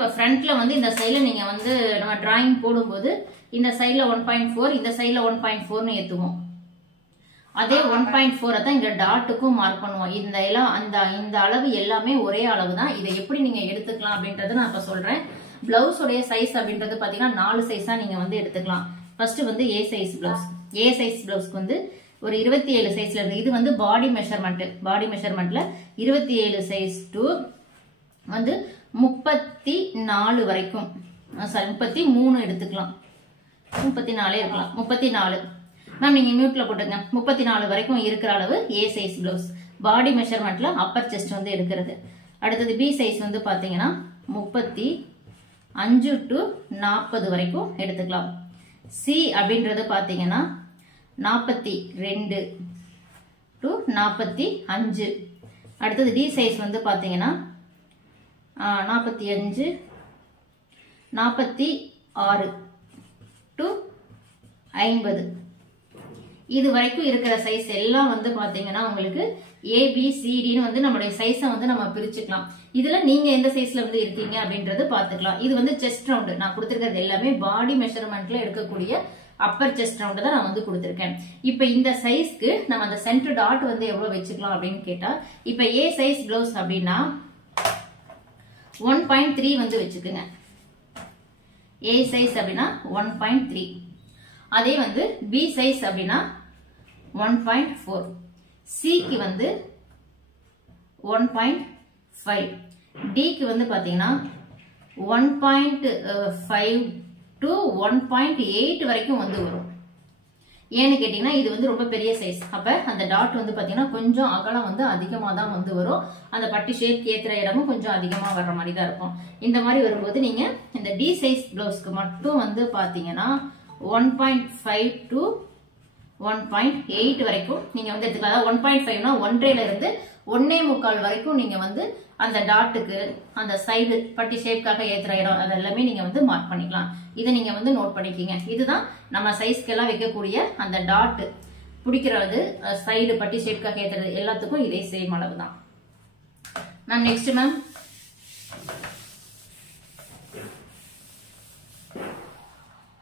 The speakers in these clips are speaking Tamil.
இப்போ ஃப்ரண்ட்ல வந்து இந்த சைடில் நீங்க வந்து நம்ம டிராயிங் போடும்போது இந்த சைடில் 1.4 இந்த சைடில் 1.4ன்னு ஏற்றுவோம். அதே 1.4 தான் இங்க டாட்டுக்கும் மார்க் பண்ணுவோம். இந்த அளவு எல்லாமே ஒரே அளவு தான். இதை எப்படி நீங்க எடுத்துக்கலாம் அப்படின்றத நான் இப்ப சொல்றேன். பிளவுஸ் உடைய சைஸ் அப்படின்றது பாத்தீங்கன்னா 4 சைஸா நீங்க வந்து எடுத்துக்கலாம். ஃபர்ஸ்ட் வந்து ஏ சைஸ் பிளவுஸ். ஏ சைஸ் பிளவுஸ்க்கு வந்து ஒரு 27 சைஸ்ல இருக்கு. இது வந்து பாடி மெஷர்மெண்ட்ல 27 சைஸ் டு வந்து 34 வரைக்கும், சாரி 33 எடுத்துக்கலாம். 34 இருக்கலாம். 34 மேம் நீங்க மியூட்ல போட்டுங்க. 34 வரைக்கும் இருக்கிற அளவு ஏ சைஸ் பிளவுஸ். பாடி மெஷர்மெண்ட்ல அப்பர் செஸ்ட் வந்து எடுக்கிறது. அடுத்தது பி சைஸ் வந்து பாத்தீங்கன்னா 35 டு 40 வரைக்கும் எடுத்துக்கலாம். சி அப்படின்றது பாத்தீங்கன்னா 42 டு 45. அடுத்தது டி சைஸ் வந்து பாத்தீங்கன்னா 45 46 டு 50. இது வரைக்கும் இருக்கிற சைஸ் எல்லாம் வந்து பாத்தீங்கன்னா உங்களுக்கு ஏபிசிடின்னு வந்து நம்மளுடைய சைஸை வந்து நம்ம பிரிச்சுக்கலாம். இதுல நீங்க எந்த சைஸ்ல வந்து இருக்கீங்க அப்படின்றது பாத்துக்கலாம். இது வந்து செஸ்ட் ரவுண்ட். நான் கொடுத்திருக்கிறது எல்லாமே பாடி மெஷர்மெண்ட்ல எடுக்கக்கூடிய அப்பர் செஸ்ட் ரவுண்ட் தான் நான் வந்து கொடுத்திருக்கேன். இப்ப இந்த சைஸ்க்கு நம்ம அந்த சென்டர் டாட் வந்து எவ்வளவு வச்சுக்கலாம் அப்படின்னு கேட்டா, இப்ப ஏ சைஸ் பிளவுஸ் அப்படின்னா 1.3 வந்து வச்சுக்குங்க. ஏ சைஸ் அப்படின்னா 1.3. அதே வந்து பி சைஸ் அப்படின்னா 1.4. சிக்கு வந்து 1.5. டிக்கு வந்து பாத்தீங்கன்னா 1.5 டு 1.8 வரைக்கும் வந்து வரும். ஏன்னு கேட்டீங்கன்னா இது வந்து ரொம்ப பெரிய சைஸ். அப்ப அந்த டாட் வந்து பாத்தீங்கன்னா கொஞ்சம் அகலம் வந்து அதிகமா தான் வந்து வரும். அந்த பட்டி ஷேப் ஏத்துற இடமும் கொஞ்சம் அதிகமா வர்ற மாதிரி தான் இருக்கும். இந்த மாதிரி வரும்போது நீங்க இந்த டி சைஸ் பிளவுஸ்க்கு மட்டும் வந்து பாத்தீங்கன்னா 1.5 டு 1.8 வரைக்கும் நீங்க வந்து எடுத்துக்கலாம். அதாவது 1.5னா 1.5ல இருந்து 1.25 வரைக்கும் நீங்க வந்து அந்த டாட்டுக்கு அந்த சைடு பட்டி ஷேப்காக ஏத்துற இடம் அதெல்லாமே நீங்க வந்து மார்க் பண்ணிக்கலாம். இதை நீங்க வந்து நோட் பண்ணிக்கீங்க. இதுதான் நம்ம சைஸ்க்கு எல்லாம் வைக்கக்கூடிய அந்த டாட் பிடிக்கிறது சைடு பட்டி ஷேப்காக ஏத்துறது எல்லாத்துக்கும் இதே சேம் அளவு தான். Ma'am next ma'am.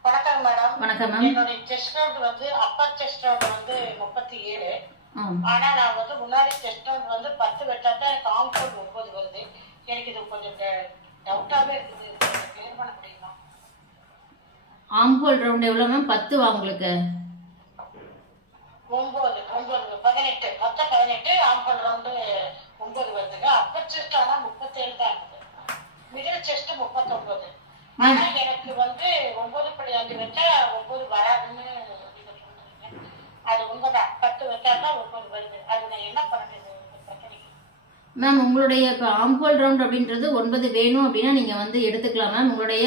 வணக்கம் மேடம். வணக்கம் மேம். என்னோட செஸ்ட் ரவுண்ட் வந்து அப்பர் செஸ்ட் ரவுண்ட் வந்து 37. ஆனா நான் வந்து முன்னாடி செஸ்ட் ரவுண்ட் வந்து 10 வெட்டா தான் எனக்கு ஆம்ஹோல் 9 வருது. எனக்கு இது கொஞ்சம் டவுட்டாவே இருக்குது. கிளியர் பண்ண முடியுமா? ஆம்ஹோல் ரவுண்ட் எவ்வளவு மேம்? 10 வா உங்களுக்கு? 9 18 மொத்தம் 18. ஆம்ஹோல் ரவுண்ட் 9 வருதுங்க. அப்பர் செஸ்ட் ஆனா 37 தான் இருக்குது. Middle chest 39. ஆனா எனக்கு வந்து 9.5 வச்சா 9 வராதுன்னு நீங்க சொல்றீங்க. அது உண்மைதான். 10 வச்சாதான் 9 வருது. அது நான் என்ன பண்றது பிரச்சனைக்கு? மேம் உங்களுடைய இப்ப ஆம்ஹோல் ரவுண்ட் அப்படின்றது 9 வேணும் அப்படின்னா நீங்க வந்து எடுத்துக்கலாம் மேம். உங்களுடைய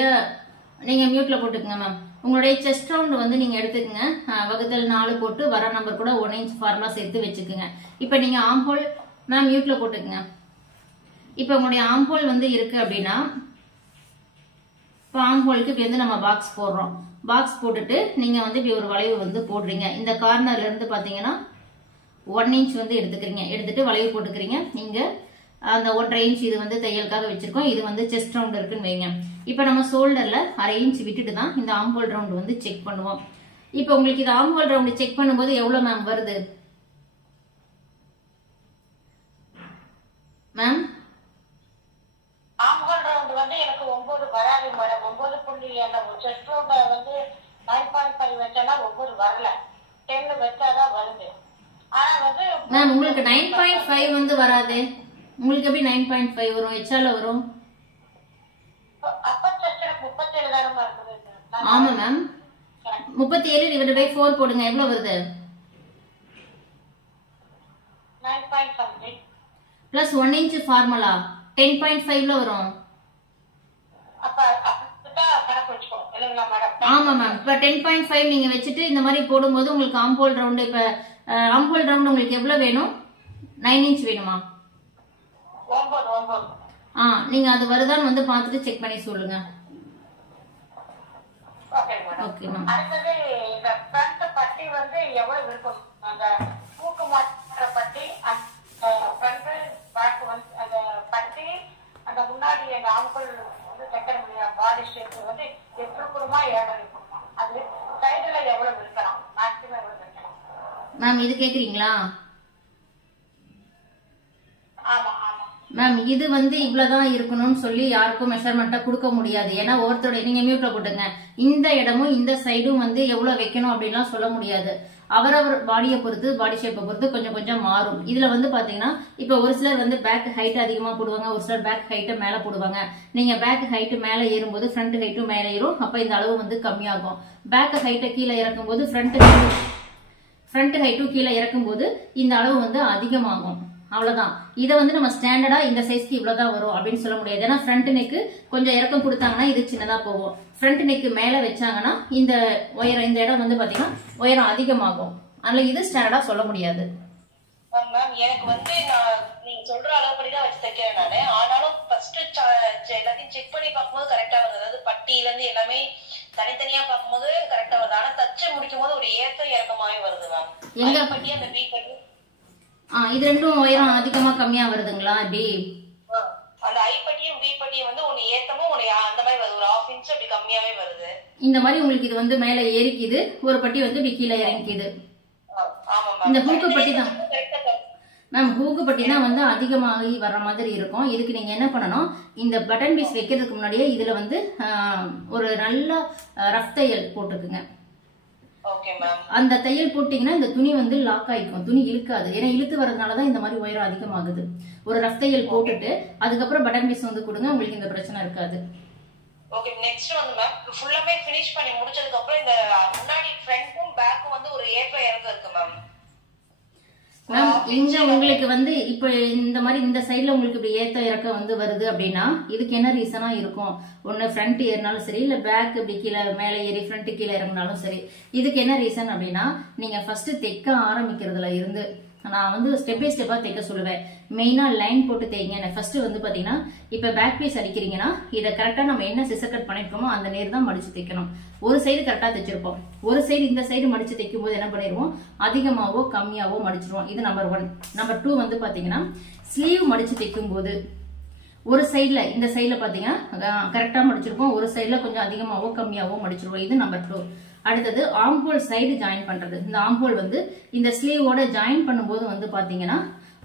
நீங்க மியூட்ல போட்டுக்கங்க மேம். உங்களுடைய செஸ்ட் ரவுண்ட் வந்து நீங்க எடுத்துக்கங்க. வகுத்தல் 4 போட்டு வர நம்பர் கூட 1 இன்ச் ஃபார்முலா சேர்த்து வச்சுக்கோங்க. இப்ப நீங்க ஆம்ஹோல் மேம் மியூட்ல போட்டுக்கங்க. இப்ப உங்களுடைய ஆம்ஹோல் வந்து இருக்கு அப்படின்னா இப்போ ஆம்ஹோலுக்கு இப்படி வந்து நம்ம பாக்ஸ் போடுறோம். பாக்ஸ் போட்டுட்டு நீங்க வந்து இப்படி ஒரு வளைவு வந்து போடுறீங்க. இந்த கார்னர்ல இருந்து பாத்தீங்கன்னா 1 இன்ச் வந்து எடுத்துக்கிறீங்க. எடுத்துட்டு வளைவு போட்டுக்கிறீங்க. நீங்க அந்த 1.5 இன்ச் இது வந்து தையலுக்காக வச்சிருக்கோம். இது வந்து செஸ்ட் ரவுண்ட் இருக்குன்னு வைங்க. இப்ப நம்ம ஷோல்டர்ல 1/2 இன்ச் விட்டுட்டு தான் இந்த ஆம்ஹோல் ரவுண்ட் வந்து செக் பண்ணுவோம். இப்போ உங்களுக்கு இது ஆம்ஹோல் ரவுண்ட் செக் பண்ணும்போது எவ்வளவு மேம் வருது மேம்? ஆம்ஹோல் ரவுண்ட் வந்து எனக்கு 9 வராது மேடம். 9 புள்ளி அந்த செஸ்ட் ரவுண்ட் வந்து 9.5 வச்சானா 9 வரல. 10 வச்சாதான் வருது. ஆனா வந்து மேம் உங்களுக்கு 9.5 வந்து வராது. உங்களுக்கு எப்படி 9.5 வரும்? எச்ஆர்ல வரும். அப்பர் செஸ்ட் 37 தானமா இருக்குது. ஆமா மேம். 37 டிவைடட் பை 4 போடுங்க. எவ்வளவு வருது? 9.5 பிளஸ் 1 இன்ச் ஃபார்முலா 10.5ல வரும். ஆமா மேம். இப்ப 10.5 நீங்க வச்சுட்டு இந்த மாதிரி போடும்போது உங்களுக்கு ஆம்ஹோல் ரவுண்ட் இப்ப ஆம்ஹோல் ரவுண்ட் உங்களுக்கு எவ்வளவு வேணும்? 9 இன்ச் வேணுமா? நீங்க அது வருதான்னு வந்து பார்த்துட்டு செக் பண்ணி சொல்லுங்க. Okay ma'am. அடுத்தது இந்த ஃப்ரண்ட் பட்டி வந்து எவ்வளவு இருக்கும்? அந்த தூக்கு மாற்ற பட்டி ஃப்ரண்ட் பேக் வந்து அந்த பட்டி அந்த முன்னாடி அந்த ஆம்ஹோல் வந்து மேம் இது கேக்குறீங்களா ஆமா ஆமா மேம் இது வந்து இவ்வளவுதான் இருக்கணும்னு சொல்லி யாருக்கும் மெஷர்மெண்டா கொடுக்க முடியாது. ஏன்னா ஒருத்தோட நீங்க மியூட்ல போட்டுங்க, இந்த இடமும் இந்த சைடும் வந்து எவ்வளவு வைக்கணும் அப்படின்லாம் சொல்ல முடியாது. அவரவர் பாடியை பொறுத்து, பாடி ஷேப்பை பொறுத்து கொஞ்சம் கொஞ்சம் மாறும். இதுல வந்து பாத்தீங்கன்னா இப்ப ஒரு சிலர் வந்து பேக் ஹைட் அதிகமா போடுவாங்க, ஒரு சிலர் பேக் ஹைட்டை மேல போடுவாங்க. நீங்க பேக் ஹைட் மேல ஏறும்போது ஃப்ரண்ட் ஹைட்டும் மேல ஏறும், அப்ப இந்த அளவு வந்து கம்மியாகும். பேக் ஹைட்டை கீழே இறக்கும் போது ஃப்ரண்ட் ஹைட்டும் கீழே இறக்கும் போது இந்த அளவு வந்து அதிகமாகும். அவ்வளவுதான். இதை வந்து நம்ம ஸ்டாண்டர்டா இந்த சைஸ்க்கு இவ்வளவுதான் வரும் அப்படின்னு சொல்ல முடியாது. ஏன்னா ஃப்ரண்ட் நெக்கு கொஞ்சம் இறக்கம் கொடுத்தாங்கன்னா இது சின்னதா போகும். ஃப்ரண்ட் நெக்கு மேல வச்சாங்கன்னா இந்த உயரம், இந்த இடம் வந்து பாத்தீங்கன்னா உயரம் அதிகமாகும். அதனால இது ஸ்டாண்டர்டா சொல்ல முடியாது. மேம் எனக்கு வந்து நான் நீங்க சொல்ற அளவுபடிதான் வச்சு தைக்கிறேன் நானு. ஆனாலும் ஃபர்ஸ்ட் எல்லாத்தையும் செக் பண்ணி பார்க்கும்போது கரெக்டா வருது. அதாவது பட்டியில இருந்து எல்லாமே தனித்தனியா பார்க்கும்போது கரெக்டா வருது. ஆனா தச்சு முடிக்கும் போது ஒரு ஏத்த இறக்கமாவே வருது மேம். எங்க பட்டி அந்த பி பட்டி இது ரெண்டும் உயரம் அதிகமா கம்மியா வருதுங்களா? இப்படி அந்த ஐ பட்டியும் பி பட்டியும் வந்து ஒன்னு ஏத்தமும் ஒன்னு அந்த மாதிரி வருது. ஒரு 1/2 இன்ச் அப்படி கம்மியாவே வருது. இந்த மாதிரி உங்களுக்கு இது வந்து மேல ஏறிக்குது, ஒரு பட்டி வந்து இப்படி கீழே இறங்கிக்குது. இந்த ஹூக்கு பட்டி தான் மேம். ஹூக்கு பட்டி தான் வந்து அதிகமாகி வர்ற மாதிரி இருக்கும். இதுக்கு நீங்க என்ன பண்ணணும், இந்த பட்டன் பீஸ் வைக்கிறதுக்கு முன்னாடியே இதுல வந்து ஒரு நல்ல ரஃப் தையல் போட்டுக்குங்க. அந்த தையல் போட்டீங்கன்னா இந்த துணி வந்து லாக் ஆயிக்கும், துணி இழுக்காது. ஏன்னா இழுத்து வரதுனாலதான் இந்த மாதிரி உயரம் அதிகமாகுது. ஒரு ரஃப் தையல் போட்டுட்டு அதுக்கப்புறம் பட்டன் பீஸ் வந்து கொடுங்க, உங்களுக்கு இந்த பிரச்சனை இருக்காது. ஓகே, நெக்ஸ்ட் வந்து மேம் ஃபுல்லாமே ஃபினிஷ் பண்ணி முடிச்சதுக்கு அப்புறம் இந்த முன்னாடி ஃப்ரண்ட்டும் பேக்கும் வந்து ஒரு ஏற்ற இறக்கம் இருக்கு மேம். மேம் இங்க உங்களுக்கு வந்து இப்ப இந்த மாதிரி இந்த சைட்ல உங்களுக்கு இப்படி ஏத்த இறக்கம் வந்து வருது அப்படின்னா இதுக்கு என்ன ரீசனா இருக்கும்? ஒண்ணு ஃப்ரண்ட் ஏறினாலும் சரி, இல்ல பேக் இப்படி கீழே மேல ஏறி ஃப்ரண்ட் கீழே இறங்கினாலும் சரி. இதுக்கு என்ன ரீசன் அப்படின்னா நீங்க ஃபர்ஸ்ட் தைக்க ஆரம்பிக்கிறதுல இருந்து நான் வந்து ஸ்டெப் பை ஸ்டெப்பா தைக்க சொல்லுவேன். மெயினா லைன் போட்டு தைங்க. ஃபர்ஸ்ட் வந்து பாத்தீங்கன்னா இப்ப பேக் பீஸ் அடிக்கிறீங்கன்னா இதை கரெக்டா நம்ம என்ன சிசர் கட் பண்ணிருக்கோமோ அந்த நேர் தான் மடிச்சு தைக்கணும். ஒரு சைடு கரெக்டா தைச்சிருப்போம், ஒரு சைடு இந்த சைடு மடிச்சு தைக்கும் போது என்ன பண்ணிடுவோம், அதிகமாவோ கம்மியாவோ மடிச்சிருவோம். இது நம்பர் 1. நம்பர் 2 வந்து பாத்தீங்கன்னா ஸ்லீவ் மடிச்சு தைக்கும் போது ஒரு சைட்ல இந்த சைட்ல பாத்தீங்கன்னா கரெக்டா மடிச்சிருப்போம், ஒரு சைட்ல கொஞ்சம் அதிகமாவோ கம்மியாவோ மடிச்சிருவோம். இது நம்பர் 2. அடுத்தது ஆம்போல் சைடு ஜாயின் பண்றது. இந்த ஆம்போல் வந்து இந்த ஸ்லீவோட ஜாயின் பண்ணும்போது வந்து பாத்தீங்கன்னா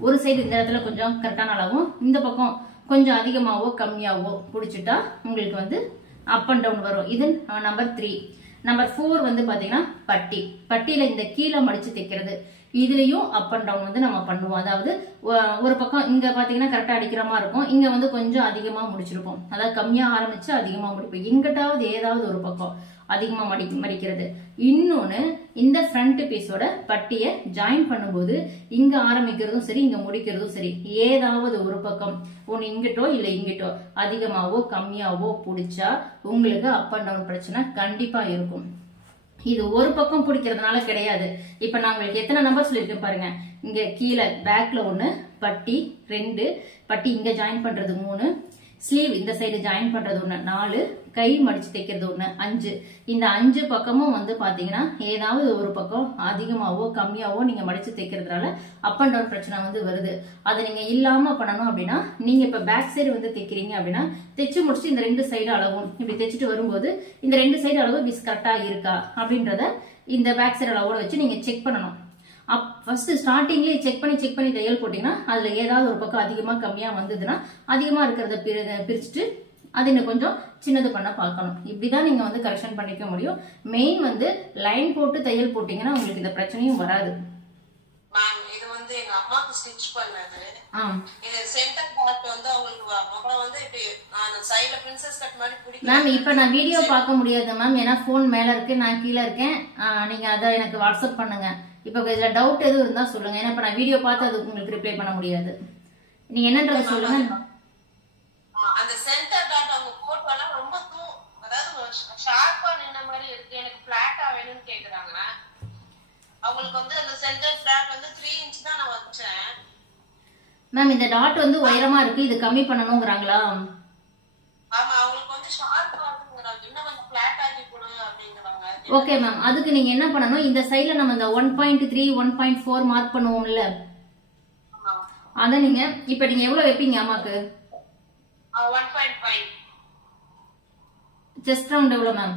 ஒரு சைடு இந்த இடத்துல கொஞ்சம் கரெக்டான அளவும், இந்த பக்கம் கொஞ்சம் அதிகமாவோ கம்மியாவோ புடிச்சிட்டா உங்களுக்கு வந்து அப் அண்ட் டவுன் வரும். இது நம்பர் 3. நம்பர் 4 வந்து பாத்தீங்கன்னா பட்டி. பட்டியில இந்த கீழே மடிச்சு தைக்கிறது. இதுலயும் அப் அண்ட் டவுன் வந்து நம்ம பண்ணுவோம். அதாவது ஒரு பக்கம் இங்க பாத்தீங்கன்னா கரெக்டா அடிக்கிற மாதிரி இருக்கும், இங்க வந்து கொஞ்சம் அதிகமா முடிச்சிருப்போம். அதாவது கம்மியா ஆரம்பிச்சு அதிகமா முடிப்போம். எங்கிட்டாவது ஏதாவது ஒரு பக்கம் அதிகமா மடிக்கிறது. இன்னொன்னு இந்த ஃப்ரண்ட் பீஸோட பட்டியை ஜாயின் பண்ணும்போது இங்க ஆரம்பிக்கிறதும் சரி, இங்க முடிக்கிறதும் சரி, ஏதாவது ஒரு பக்கம் ஒன்னு இங்கிட்டோ இல்ல இங்கிட்டோ அதிகமாவோ கம்மியாவோ பிடிச்சா உங்களுக்கு அப் அண்ட் டவுன் பிரச்சனை கண்டிப்பா இருக்கும். இது ஒரு பக்கம் பிடிக்கிறதுனால கிடையாது. இப்ப நான் உங்களுக்கு எத்தனை நம்பர் சொல்லியிருக்கேன் பாருங்க. இங்க கீழே பேக்ல 1, பட்டி 2, பட்டி இங்க ஜாயின் பண்றது 3, ஸ்லீவ் இந்த சைடு ஜாயின் பண்றது 1, 4, கை மடிச்சு தைக்கிறது 1, 5. இந்த 5 பக்கமும் வந்து பாத்தீங்கன்னா ஏதாவது ஒரு பக்கம் அதிகமாவோ கம்மியாவோ நீங்க மடிச்சு தைக்கிறதுனால அப் அண்ட் டவுன் பிரச்சனை வந்து வருது. அதை நீங்க இல்லாம பண்ணணும் அப்படின்னா நீங்க இப்ப பேக் சைடு வந்து தைக்கிறீங்க அப்படின்னா தைச்சு முடிச்சு இந்த 2 சைடு அளவும் இப்படி தைச்சிட்டு வரும்போது இந்த 2 சைடு அளவு பீஸ் கரெக்டா இருக்கா அப்படின்றத இந்த பேக் சைடு அளவோட வச்சு நீங்க செக் பண்ணணும். ஃபர்ஸ்ட் ஸ்டார்டிங்லேயே செக் பண்ணி தையல் போட்டீங்கன்னா அதுல ஏதாவது ஒரு பக்கம் அதிகமா கம்மியா வந்ததுன்னா அதிகமா இருக்கிறத பிரிச்சுட்டு அது இன்னும் கொஞ்சம் சின்னது பண்ண பார்க்கணும். இப்படிதான் நீங்க வந்து கரெக்ஷன் பண்ணிக்க முடியும். மெயின் வந்து லைன் போட்டு தையல் போட்டீங்கன்னா உங்களுக்கு இந்த பிரச்சனையும் வராது. மேம் இது வந்து எங்க அம்மாக்கு ஸ்டிட்ச் பண்ணது. இது சென்டர் பார்ட் வந்து அவங்களுக்கு அப்புறம் வந்து இப்படி அந்த சைடுல பிரின்சஸ் கட் மாதிரி பிடிக்கும். மேம் இப்ப நான் வீடியோ பார்க்க முடியாது மேம், ஏன்னா போன் மேல இருக்கு, நான் கீழே இருக்கேன். நீங்க அதை எனக்கு வாட்ஸ்அப் பண்ணுங்க. இப்ப இதுல டவுட் எதுவும் இருந்தா சொல்லுங்க. ஏன்னா இப்ப நான் வீடியோ பார்த்து அதுக்கு உங்களுக்கு ரிப்ளை பண்ண முடியாது. நீங்க என்னன்றது சொல்லுங்க. அந்த சென்டர் டாட் அவங்க போட்டோல ரொம்ப அதாவது ஷார்ப்பா நின்ன மாதிரி இருக்கு, எனக்கு பிளாட்டா வேணும்னு கேக்குறாங்க. அவங்களுக்கு வந்து அந்த சென்டர் டாட் வந்து 3 இன்ச் தான் நான் வச்சேன். மேம் இந்த டாட் வந்து உயரமா இருக்கு, இது கம்மி பண்ணணும்ங்கறாங்களா? ஆமா, அவங்களுக்கு வந்து ஷார்ப்பா இருக்குங்கறாங்க, இன்னும் கொஞ்சம் பிளாட் ஆக்கி கொடு அப்படிங்கறாங்க. ஓகே மேம், அதுக்கு நீங்க என்ன பண்ணணும், இந்த சைடுல நம்ம இந்த 1.3 1.4 மார்க் பண்ணுவோம்ல, அத நீங்க இப்ப நீங்க எவ்வளவு வைப்பீங்க அம்மாக்கு? 1.5. செஸ்ட் ரவுண்ட் எவ்வளவு மேம்?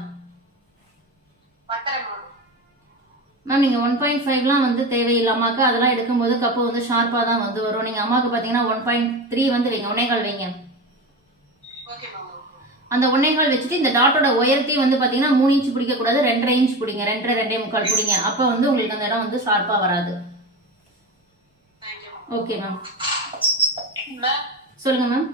மேம் நீங்க 1.5லாம் வந்து தேவையில்லாமாக்கா அதெல்லாம் எடுக்கும்போது கப்பு வந்து ஷார்ப்பா தான் வந்து வரும். நீங்க அம்மாவுக்கு பாத்தீங்கன்னா 1.3 வந்து வைங்க, 1.25 வைங்க. அந்த 1.25 வச்சுட்டு இந்த டாட்டோட உயரத்தையும் வந்து பாத்தீங்கன்னா 3 இன்ச் பிடிக்க கூடாது, 2.5 இன்ச் பிடிங்க, 2.5 பிடிங்க. அப்ப வந்து உங்களுக்கு அந்த இடம் வந்து ஷார்ப்பா வராது. Okay ma'am. சொல்லுங்க மேம்.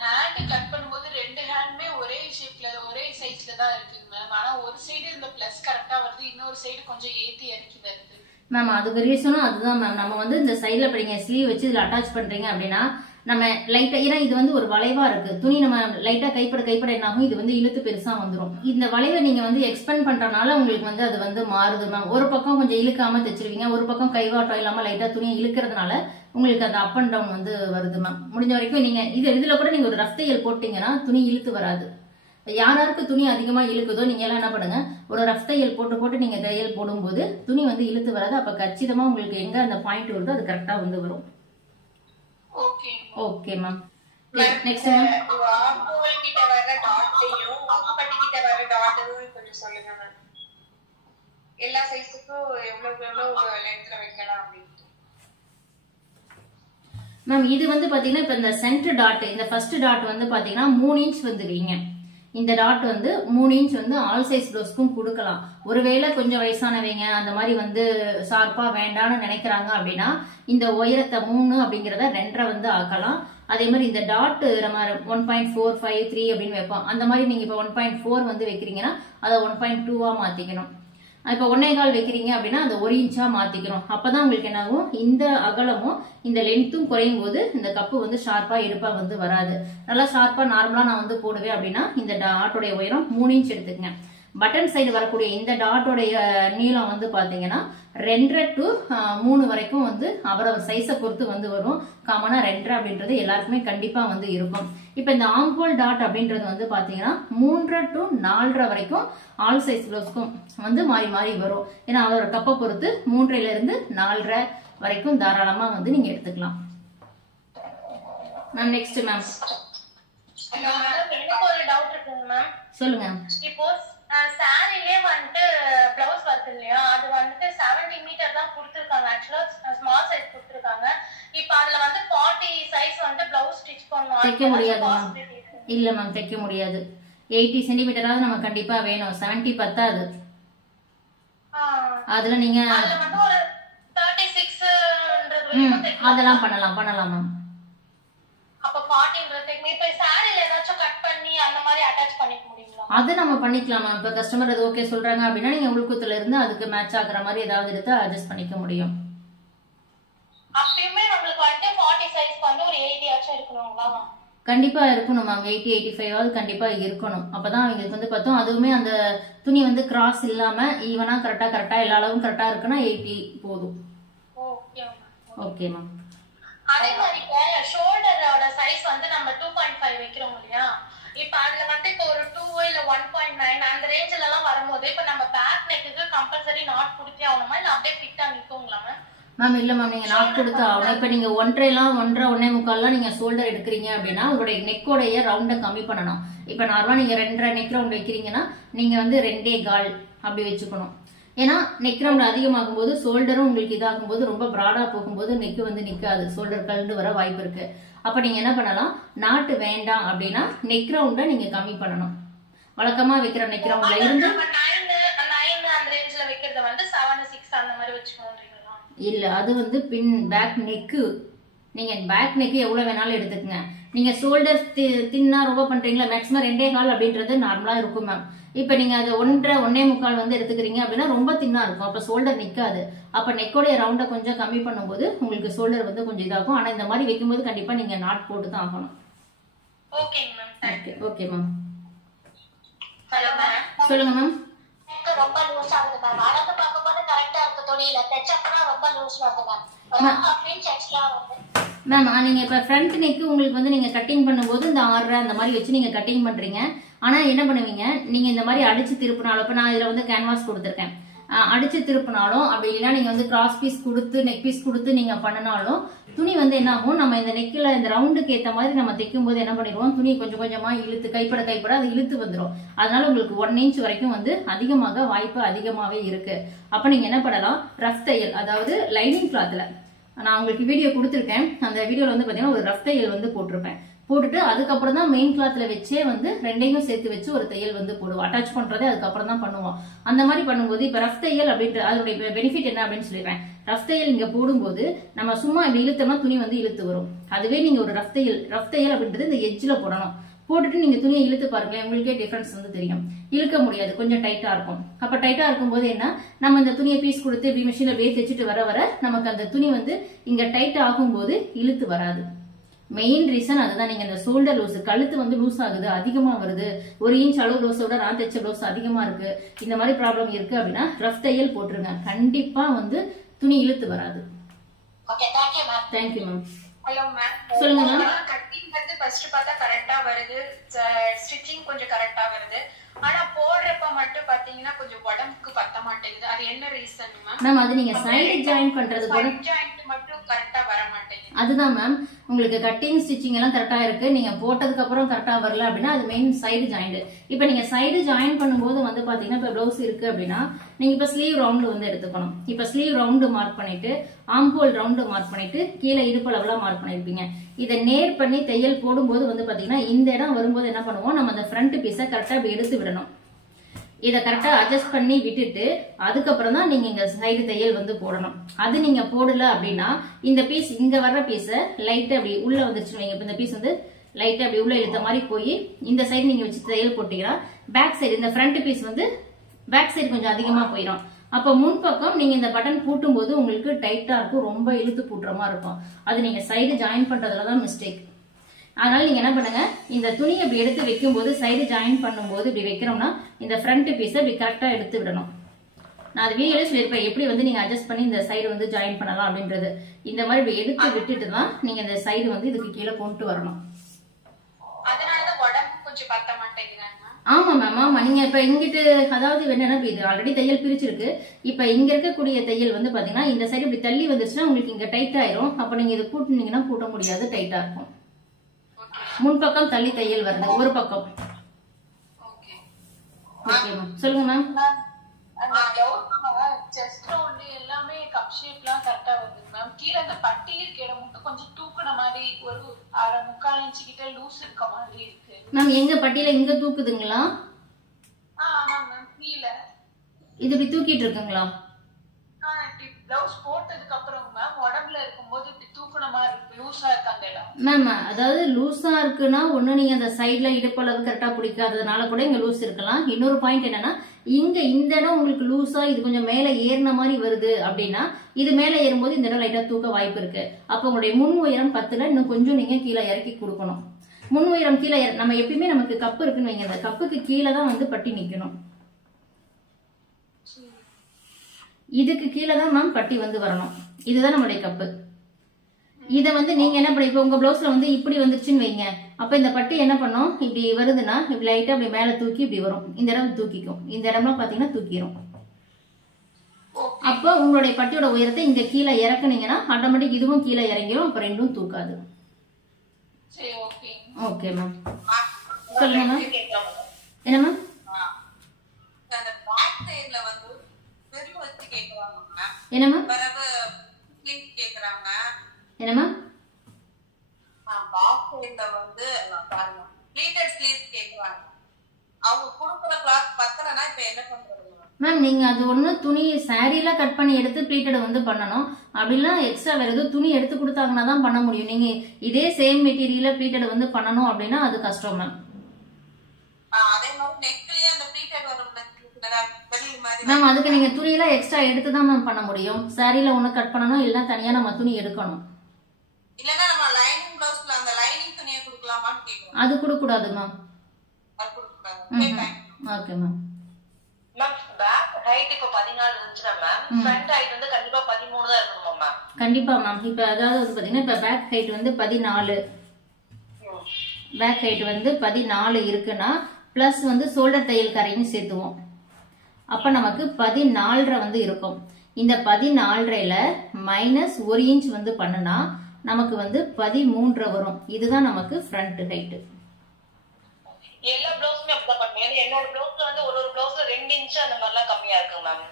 ஹேண்ட் கட் பண்ணும்போது ரெண்டு ஹேண்டுமே ஒரே ஷேப்ல ஒரே சைஸ்ல தான் இருக்குங்க மேம். ஆனா ஒரு சைடு இந்த பிளஸ் கரெக்டா வருது, இன்னொரு சைடு கொஞ்சம் ஏத்தி இறக்கி வருது மேம். அதுக்கு ரீசனும் அதுதான் மேம். நம்ம வந்து இந்த சைட்ல இப்ப நீங்க ஸ்லீவ் வச்சு இதுல அட்டாச் பண்றீங்க அப்படின்னா நம்ம லைட்டா, ஏன்னா இது வந்து ஒரு வளைவா இருக்கு, துணி நம்ம லைட்டா கைப்பட என்ன ஆகும், இது வந்து இழுத்து பெருசா வந்துடும். இந்த வளைவை நீங்க வந்து எக்ஸ்பெண்ட் பண்றதுனால உங்களுக்கு வந்து அது வந்து மாறுது மேம். ஒரு பக்கம் கொஞ்சம் இழுக்காம தைச்சிருவீங்க, ஒரு பக்கம் கைவாட்டம் இல்லாம லைட்டா துணியை இழுக்கிறதுனால உங்களுக்கு அந்த அப் அண்ட் டவுன் வந்து வருது மேம். முடிஞ்ச வரைக்கும் நீங்க இதுல கூட நீங்க ஒரு ரஃப் தையல் போட்டீங்கன்னா துணி இழுத்து வராது. யாராருக்கு துணி அதிகமா இழுக்குதோ நீங்க எல்லாம் என்ன பண்ணுங்க, ஒரு ரஃப் தையல் போட்டு நீங்க தையல் போடும்போது துணி வந்து இழுத்து வராது. அப்ப கச்சிதமா உங்களுக்கு எங்க அந்த பாயிண்ட் வருதோ அது கரெக்டா வந்து வரும். Okay ma'am. Next ma'am. ஆம்போல் கிட்ட வர டாட்டையும் ஊக்குப்பட்டி கிட்ட வர டாட்டையும் கொஞ்சம் சொல்லுங்க மேம். எல்லா சைஸுக்கும் எவ்வளவு லென்த்ல வைக்கலாம் அப்படின்னு மேம். இது வந்து பாத்தீங்கன்னா இப்ப இந்த சென்டர் டாட், இந்த ஃபர்ஸ்ட் டாட் வந்து பாத்தீங்கன்னா 3 இன்ச் வந்து வைங்க. இந்த டாட் வந்து 3 இன்ச் வந்து ஆல் சைஸ் ப்ளவுஸ்க்கும் கொடுக்கலாம். ஒருவேளை கொஞ்சம் வயசானவங்க அந்த மாதிரி வந்து ஷார்ப்பா வேண்டாம்னு நினைக்கிறாங்க அப்படின்னா இந்த உயரத்தை 3 அப்படிங்கறத 2.5 வந்து ஆக்கலாம். அதே மாதிரி இந்த டாட் நம்ம 1.453 அப்படின்னு வைப்போம். அந்த மாதிரி நீங்க இப்ப 1.4 வந்து வைக்கிறீங்கன்னா அதை 1.2 மாத்திக்கணும். இப்ப 1.25 வைக்கிறீங்க அப்படின்னா அந்த 1 இன்ச்சா மாத்திக்கணும். அப்பதான் உங்களுக்கு என்ன ஆகும், இந்த அகலமும் இந்த லென்த்தும் குறையும் போது இந்த கப்பு வந்து ஷார்ப்பா எடுப்பா வந்து வராது. நல்லா ஷார்ப்பா நார்மலா நான் வந்து போடுவேன் அப்படின்னா இந்த டாட்டோடைய உயரம் 3 இன்ச் எடுத்துக்கங்க. பட்டன் சைடு வரக்கூடிய இந்த டாட்டோடைய நீளம் வந்து பாத்தீங்கன்னா 2.5 to 3 வரைக்கும் வந்து அவரவர் சைஸை பொறுத்து வந்து வரும். காமனா 2.5 அப்படின்றது எல்லாருக்குமே கண்டிப்பா வந்து இருக்கும். இப்ப இந்த ஆம்போல் டாட் அப்படின்றது வந்து பாத்தீங்கன்னா 3.5 to 4.5 வரைக்கும் ஆல் சைஸ் ப்ளவுஸ்க்கும் வந்து மாறி மாறி வரும். ஏன்னா அவரோட கப்பை பொறுத்து 3.5 இருந்து 4.5 வரைக்கும் தாராளமா வந்து நீங்க எடுத்துக்கலாம். Ma'am next ma'am. எனக்கு ஒரு டவுட் இருக்குங்க மேம். சொல்லுங்க. இப்போ சாரிலே வந்துட்டு பிளவுஸ் வருது இல்லையா, அது வந்துட்டு 70 மீட்டர் தான் கொடுத்துருக்காங்க. ஆக்சுவலா ஸ்மால் சைஸ் கொடுத்துருக்காங்க. இப்போ அதுல வந்து 40 சைஸ் வந்து பிளவுஸ் ஸ்டிச் பண்ணுவாங்க. தைக்க முடியாது மேம். இல்ல மேம் தைக்க முடியாது. 80 சென்டிமீட்டராவது நம்ம கண்டிப்பா வேணும். 70 பத்தாது. அதுல நீங்க வந்து ஒரு 36 அதெல்லாம் பண்ணலாம் மேம். அப்ப 40ன்றது இப்ப சாரில ஏதாச்சும் கட் பண்ணி அந்த மாதிரி அட்டாச் பண்ணிக்க முடியுங்களா? அது நம்ம பண்ணிக்கலாம் மேம். இப்ப கஸ்டமர் அது ஓகே சொல்றாங்க அப்படின்னா நீங்க உள்குத்துல இருந்து அதுக்கு மேட்ச் ஆகுற மாதிரி ஏதாவது எடுத்து அட்ஜஸ்ட் பண்ணிக்க முடியும். அப்பயுமே நம்மளுக்கு வந்துட்டு 40 சைஸ்க்கு வந்து ஒரு 80 ஆச்சும் இருக்கணுங்களா? கண்டிப்பா இருக்கணும் மேம். 80-85 கண்டிப்பா இருக்கணும். அப்பதான் அவங்களுக்கு வந்து பார்த்தோம், அதுவுமே அந்த துணி வந்து கிராஸ் இல்லாம ஈவனா கரெக்டா எல்லா அளவும் கரெக்டா இருக்குன்னா 80 போதும். Okay ma'am. அதே மாதிரி இப்ப ஷோல்டரோட சைஸ் வந்து நம்ம 2.5 வைக்கிறோம் இல்லையா, இப்ப அதுல வந்து இப்ப ஒரு 2 இல்ல 1.9 அந்த ரேஞ்சில எல்லாம் வரும்போது இப்ப நம்ம பேக் நெக்குக்கு கம்பல்சரி நாட் கொடுத்தே ஆகணுமா, இல்ல அப்படியே ஃபிட்டா நிக்குங்களா மேம்? மேம் இல்ல மேம், நீங்க நாட் கொடுத்து ஆகணும். இப்ப நீங்க 1.5 நீங்க ஷோல்டர் எடுக்கிறீங்க அப்படின்னா உங்களுடைய நெக்கோடைய ரவுண்டை கம்மி பண்ணணும். இப்ப நார்மலா நீங்க 2.5 நெக் ரவுண்ட் வைக்கிறீங்கன்னா நீங்க வந்து 2.25 அப்படி வச்சுக்கணும். ஏன்னா நெக் ரவுண்ட் அதிகமாகும் போது ஷோல்டரும் உங்களுக்கு இதாகும் போது ரொம்ப பிராடா போகும்போது நெக் வந்து நிக்காது, ஷோல்டர் கலந்து வர வாய்ப்பு இருக்கு. அப்ப நீங்க என்ன பண்ணலாம், நாட்டு வேண்டாம் அப்படின்னா நெக் ரவுண்ட நீங்க கம்மி பண்ணணும். வழக்கமா வைக்கிற நெக் ரவுண்ட்ல இருந்து 9 அந்த ரேஞ்சில வைக்கிறது வந்து 7-6 அந்த மாதிரி வச்சுக்கணும்ன்றீங்களா? இல்ல, அது வந்து பின் பேக் நெக்கு. நீங்க பேக் நெக் எவ்வளவு வேணாலும் எடுத்துக்கங்க. நீங்க ஷோல்டர் தின்னா ரொம்ப பண்றீங்களா, மேக்ஸிமம் 2.25 அப்படின்றது நார்மலா இருக்கும் மேம். இப்ப நீங்க அது 1.5 வந்து எடுத்துக்கிறீங்க அப்படின்னா ரொம்ப தின்னா இருக்கும், அப்ப ஷோல்டர் நிக்காது. அப்ப நெக்கோடைய ரவுண்ட கொஞ்சம் கம்மி பண்ணும்போது உங்களுக்கு ஷோல்டர் வந்து கொஞ்சம் இதாகும். ஆனா இந்த மாதிரி வைக்கும்போது கண்டிப்பா நீங்க நாட் போட்டு தான் ஆகணும். Okay ma'am. Hello ma'am. சொல்லுங்க மேம். ரொம்ப லூஸ் ஆகுது மேம். அளந்து பார்க்கும்போது கரெக்டா இருக்கு, துணியில தைச்சப்பனா ரொம்ப லூஸ் வருது மேம். ஒரு 1/2 இன்ச் எக்ஸ்ட்ரா வருது மேம். நீங்க இப்ப ஃப்ரண்ட் நெக் உங்களுக்கு வந்து நீங்க கட்டிங் பண்ணும்போது இந்த 6 அந்த மாதிரி வச்சு நீங்க கட்டிங் பண்றீங்க. ஆனா என்ன பண்ணுவீங்க, நீங்க இந்த மாதிரி அடிச்சு திருப்பினாலும், இப்ப நான் இதுல வந்து கேன்வாஸ் கொடுத்துருக்கேன், அடிச்சு திருப்பினாலும் அப்படி இல்லைன்னா நீங்க வந்து கிராஸ் பீஸ் கொடுத்து நெக் பீஸ் கொடுத்து நீங்க பண்ணினாலும் துணி வந்து என்ன ஆகும், நம்ம இந்த நெக்கில் இந்த ரவுண்டுக்கு ஏற்ற மாதிரி நம்ம தைக்கும் போது என்ன பண்ணிடுவோம், துணி கொஞ்சம் கொஞ்சமா இழுத்து கைப்பட அது இழுத்து வந்துடும். அதனால உங்களுக்கு 1 இன்ச் வரைக்கும் வந்து அதிகமாக வாய்ப்பு அதிகமாவே இருக்கு. அப்ப நீங்க என்ன பண்ணலாம், ரஃப் தையல், அதாவது லைனிங் கிளாத்ல நான் உங்களுக்கு வீடியோ கொடுத்துருக்கேன். அந்த வீடியோல வந்து பாத்தீங்கன்னா ஒரு ரஃப் தையல் வந்து போட்டிருப்பேன். போட்டுட்டு அதுக்கப்புறம் தான் மெயின் கிளாத்ல வச்சே வந்து ரெண்டையும் சேர்த்து வச்சு ஒரு தையல் வந்து போடுவோம். அட்டாச் பண்றதே அதுக்கப்புறம் தான் பண்ணுவோம். அந்த மாதிரி பண்ணும்போது இப்ப ரஃப் தையல் அப்படின்ற அதோட பெனிஃபிட் என்ன அப்படின்னு சொல்லிடுறேன். ரஃப் தையல் நீங்க போடும்போது நம்ம சும்மா இப்படி இழுத்தோம்னா துணி வந்து இழுத்து வரும். அதுவே நீங்க ஒரு ரஃப் தையல் அப்படின்றது இந்த எட்ஜ்ல போடணும். போட்டுட்டு நீங்க துணியை இழுத்து பாருங்களேன், உங்களுக்கே டிஃபரன்ஸ் வந்து தெரியும். இழுக்க முடியாது, கொஞ்சம் டைட்டா இருக்கும். அப்ப டைட்டா இருக்கும்போது என்ன, நம்ம இந்த துணியை பீஸ் கொடுத்து இப்படி மிஷின்ல அப்படியே தைச்சிட்டு வர நமக்கு அந்த துணி வந்து இங்க டைட் ஆகும்போது இழுத்து வராது. மெயின் ரீசன் அதுதான். நீங்க இந்த ஷோல்டர் லூஸ், கழுத்து வந்து லூஸ் ஆகுது, அதிகமா வருது, 1 இன்ச் அளவு லூஸோட நான் தைச்ச லூஸ் அதிகமா இருக்கு, இந்த மாதிரி ப்ராப்ளம் இருக்கு அப்படின்னா ரஃப் தையல் போட்டுருங்க. கண்டிப்பா வந்து துணி இழுத்து வராது. Thank you ma'am. ஹலோ மேம், சொல்லுங்க மேம். கட்டிங் வந்து ஃபர்ஸ்ட் பார்த்தா கரெக்டா வருது, ஸ்டிச்சிங் கொஞ்சம் கரெக்டா வருது. ஆனா போடுறப்ப மட்டும் பாத்தீங்கன்னா கொஞ்சம் உடம்புக்கு பத்த மாட்டேங்குது. அது என்ன ரீசன் மேம்? மேம் அது நீங்க சைடு ஜாயின் பண்றது கூட ஜாயிண்ட் மட்டும் கரெக்டா வர மாட்டேங்குது. அதுதான் மேம், உங்களுக்கு கட்டிங் ஸ்டிச்சிங் எல்லாம் கரெக்டா இருக்கு, நீங்க போட்டதுக்கு அப்புறம் கரெக்டா வரல அப்படின்னா அது மெயின் சைடு ஜாயிண்ட். இப்ப நீங்க சைடு ஜாயின் பண்ணும்போது வந்து பாத்தீங்கன்னா இப்ப பிளவுஸ் இருக்கு அப்படின்னா நீங்க இப்ப ஸ்லீவ் ரவுண்டு வந்து எடுத்துக்கணும். இப்ப ஸ்லீவ் ரவுண்டு மார்க் பண்ணிட்டு ஆம்போல் ரவுண்டு மார்க் பண்ணிட்டு கீழே இடுப்பளவுலாம் மார்க் பண்ணிருப்பீங்க. இதை நேர் பண்ணி தையல் போடும்போது வந்து பாத்தீங்கன்னா இந்த இடம் வரும்போது என்ன பண்ணுவோம், நம்ம அந்த ஃப்ரண்ட் பீஸை கரெக்டா எடுத்து விடணும். இதை கரெக்டா அட்ஜஸ்ட் பண்ணி விட்டுட்டு அதுக்கப்புறம் தான் நீங்க இங்க சைடு தையல் வந்து போடணும். அது நீங்க போடல அப்படின்னா இந்த பீஸ் இங்க வர்ற பீஸை லைட்டா அப்படி உள்ள வந்துருச்சுன்னு வைங்க. இந்த பீஸ் வந்து லைட்டா அப்படி உள்ள இழுத்த மாதிரி போய் இந்த சைடு நீங்க வச்சு தையல் போட்டீங்கன்னா பேக் சைடு இந்த ஃப்ரண்ட் பீஸ் வந்து பேக் சைடு கொஞ்சம் அதிகமா போயிடும். அப்ப முன்பக்கம் நீங்க இந்த பட்டன் பூட்டும் போது உங்களுக்கு டைட்டா இருக்கும், ரொம்ப இழுத்து பூட்டுற மாதிரி இருக்கும். அது நீங்க சைடு ஜாயின் பண்றதுலதான் மிஸ்டேக். அதனால நீங்க என்ன பண்ணுங்க, இந்த துணியை இப்படி எடுத்து வைக்கும் போது சைடு ஜாயின் பண்ணும்போது இப்படி வைக்கிறோம்னா இந்த ஃப்ரண்ட் பீஸை இப்படி கரெக்டா எடுத்து விடணும். நான் அது வீடியோல சொல்லியிருப்பேன் எப்படி வந்து நீங்க அட்ஜஸ்ட் பண்ணி இந்த சைடு வந்து ஜாயின் பண்ணலாம் அப்படின்றது. இந்த மாதிரி இப்படி எடுத்து விட்டுட்டு தான் நீங்க இந்த சைடு வந்து இதுக்கு கீழே கொண்டு வரணும். அதனாலதான் உடம்பு கொஞ்சம் பத்த மாட்டேங்கிறாங்க. ஆமா மேம், ஆமா. நீங்க இப்ப இங்கிட்டு அதாவது என்னன்னா இது ஆல்ரெடி தையல் பிரிச்சிருக்கு. இப்ப இங்க இருக்கக்கூடிய தையல் வந்து பாத்தீங்கன்னா இந்த சைடு இப்படி தள்ளி வந்துச்சுன்னா உங்களுக்கு இங்க டைட் ஆயிரும். அப்ப நீங்க இது பூட்டினீங்கன்னா பூட்ட முடியாது, டைட்டா இருக்கும். முன்பக்கம் தள்ளி தையல் வருது ஒரு பக்கம். ஓகே மேம், சொல்லுங்க மேம். செஸ்ட் ரவுண்ட் எல்லாமே கப் ஷேப்லாம் கரெக்டா வருது மேம். கீழே அந்த பட்டி இருக்க இடம் மட்டும் கொஞ்சம் தூக்குன மாதிரி ஒரு 1/4 இன்ச் கிட்ட லூஸ் இருக்க மாதிரி இருக்கு மேம். எங்க பட்டியில இங்க தூக்குதுங்களா? ஆமா மேம், கீழே இது இப்படி தூக்கிட்டு இருக்குங்களா? பிளவுஸ் போட்டதுக்கு அப்புறம் மேம் உடம்புல இருக்கும்போது இப்படி தூக்குன மாதிரி இருக்கு, லூஸா இருக்கு அந்த இடம் மேம். அதாவது லூஸா இருக்குன்னா ஒண்ணு நீங்க அந்த சைட்ல இடுப்பளவு கரெக்டா பிடிக்காததுனால கூட இங்க லூஸ் இருக்கலாம். இன்னொரு பாயிண்ட் என்னன்னா இங்க இந்த இடம் உங்களுக்கு லூஸா இது கொஞ்சம் மேல ஏறின மாதிரி வருது அப்படின்னா இது மேல ஏறும்போது இந்த இடம் லைட்டா தூக்க வாய்ப்பு இருக்கு. அப்ப உங்களுடைய முன் உயரம் 10ல இன்னும் கொஞ்சம் நீங்க கீழே இறக்கி கொடுக்கணும். முன் உயரம் கீழே நம்ம எப்பயுமே நமக்கு கப்பு இருக்குன்னு வைங்க, அந்த கப்புக்கு கீழே தான் வந்து பட்டி நிக்கணும். இதுக்கு கீழே தான் மேம் பட்டி வந்து வரணும். இதுதான் நம்மளுடைய கப்பு. இதை வந்து நீங்க என்ன பண்ண, இப்ப உங்க பிளவுஸ்ல வந்து இப்படி வந்துருச்சுன்னு வைங்க, அப்ப இந்த பட்டி என்ன பண்ணும், இப்படி வருதுன்னா இப்படி லைட்டா அப்படி மேல தூக்கி இப்படி வரும். இந்த இடம் தூக்கிக்கும், இந்த இடம்லாம் பாத்தீங்கன்னா தூக்கிடும். அப்போ உங்களுடைய பட்டியோட உயரத்தை இங்க கீழே இறக்குனீங்கன்னா ஆட்டோமேட்டிக் இதுவும் கீழே இறங்கிடும். அப்ப ரெண்டும் தூக்காது. ஓகே மேம், சொல்லுங்க மேம். என்ன மேம்? என்னமா என்னமா மேம், நீங்க அது ஒண்ணு துணி சாரீல கட் பண்ணி எடுத்து ப்ளீட்டட் வந்து பண்ணணும். அப்படிலாம் எக்ஸ்ட்ரா வேற எதுவும் துணி எடுத்து கொடுத்தாங்கன்னா தான் பண்ண முடியும். நீங்க இதே சேம் மெட்டீரியல ப்ளீட்டட் வந்து பண்ணணும் அப்படின்னா அது கஷ்டம் மேம். மேம் அதுக்கு நீங்க துணியெல்லாம் எக்ஸ்ட்ரா எடுத்து தான் மேம் பண்ண முடியும். சாரீல ஒண்ணு கட் பண்ணணும், இல்லைன்னா தனியா நம்ம துணி எடுக்கணும். அது கொடுக்க கூடாது மேம். Okay ma'am. கண்டிப்பா மேம். இப்ப அதாவது வந்து பாத்தீங்கன்னா இப்ப பேக் ஹைட் வந்து 14, பேக் ஹைட் வந்து 14 இருக்குன்னா பிளஸ் வந்து ஷோல்டர் தையல் கரையும் சேர்த்துவோம். அப்ப நமக்கு 14.5 வந்து இருக்கும். இந்த 14.5ல மைனஸ் 1 இன்ச் வந்து பண்ணுனா நமக்கு வந்து 13 வரும். இதுதான் நமக்கு ஃப்ரண்ட் ஹைட். எல்லா ப்ளவுஸுமே அப்படிதான் பண்ணுவேன். என்னோட ப்ளவுஸ்ல வந்து ஒரு ப்ளவுஸ்ல 2 இன்ச் அந்த மாதிரிலாம் கம்மியா இருக்கு ma'am.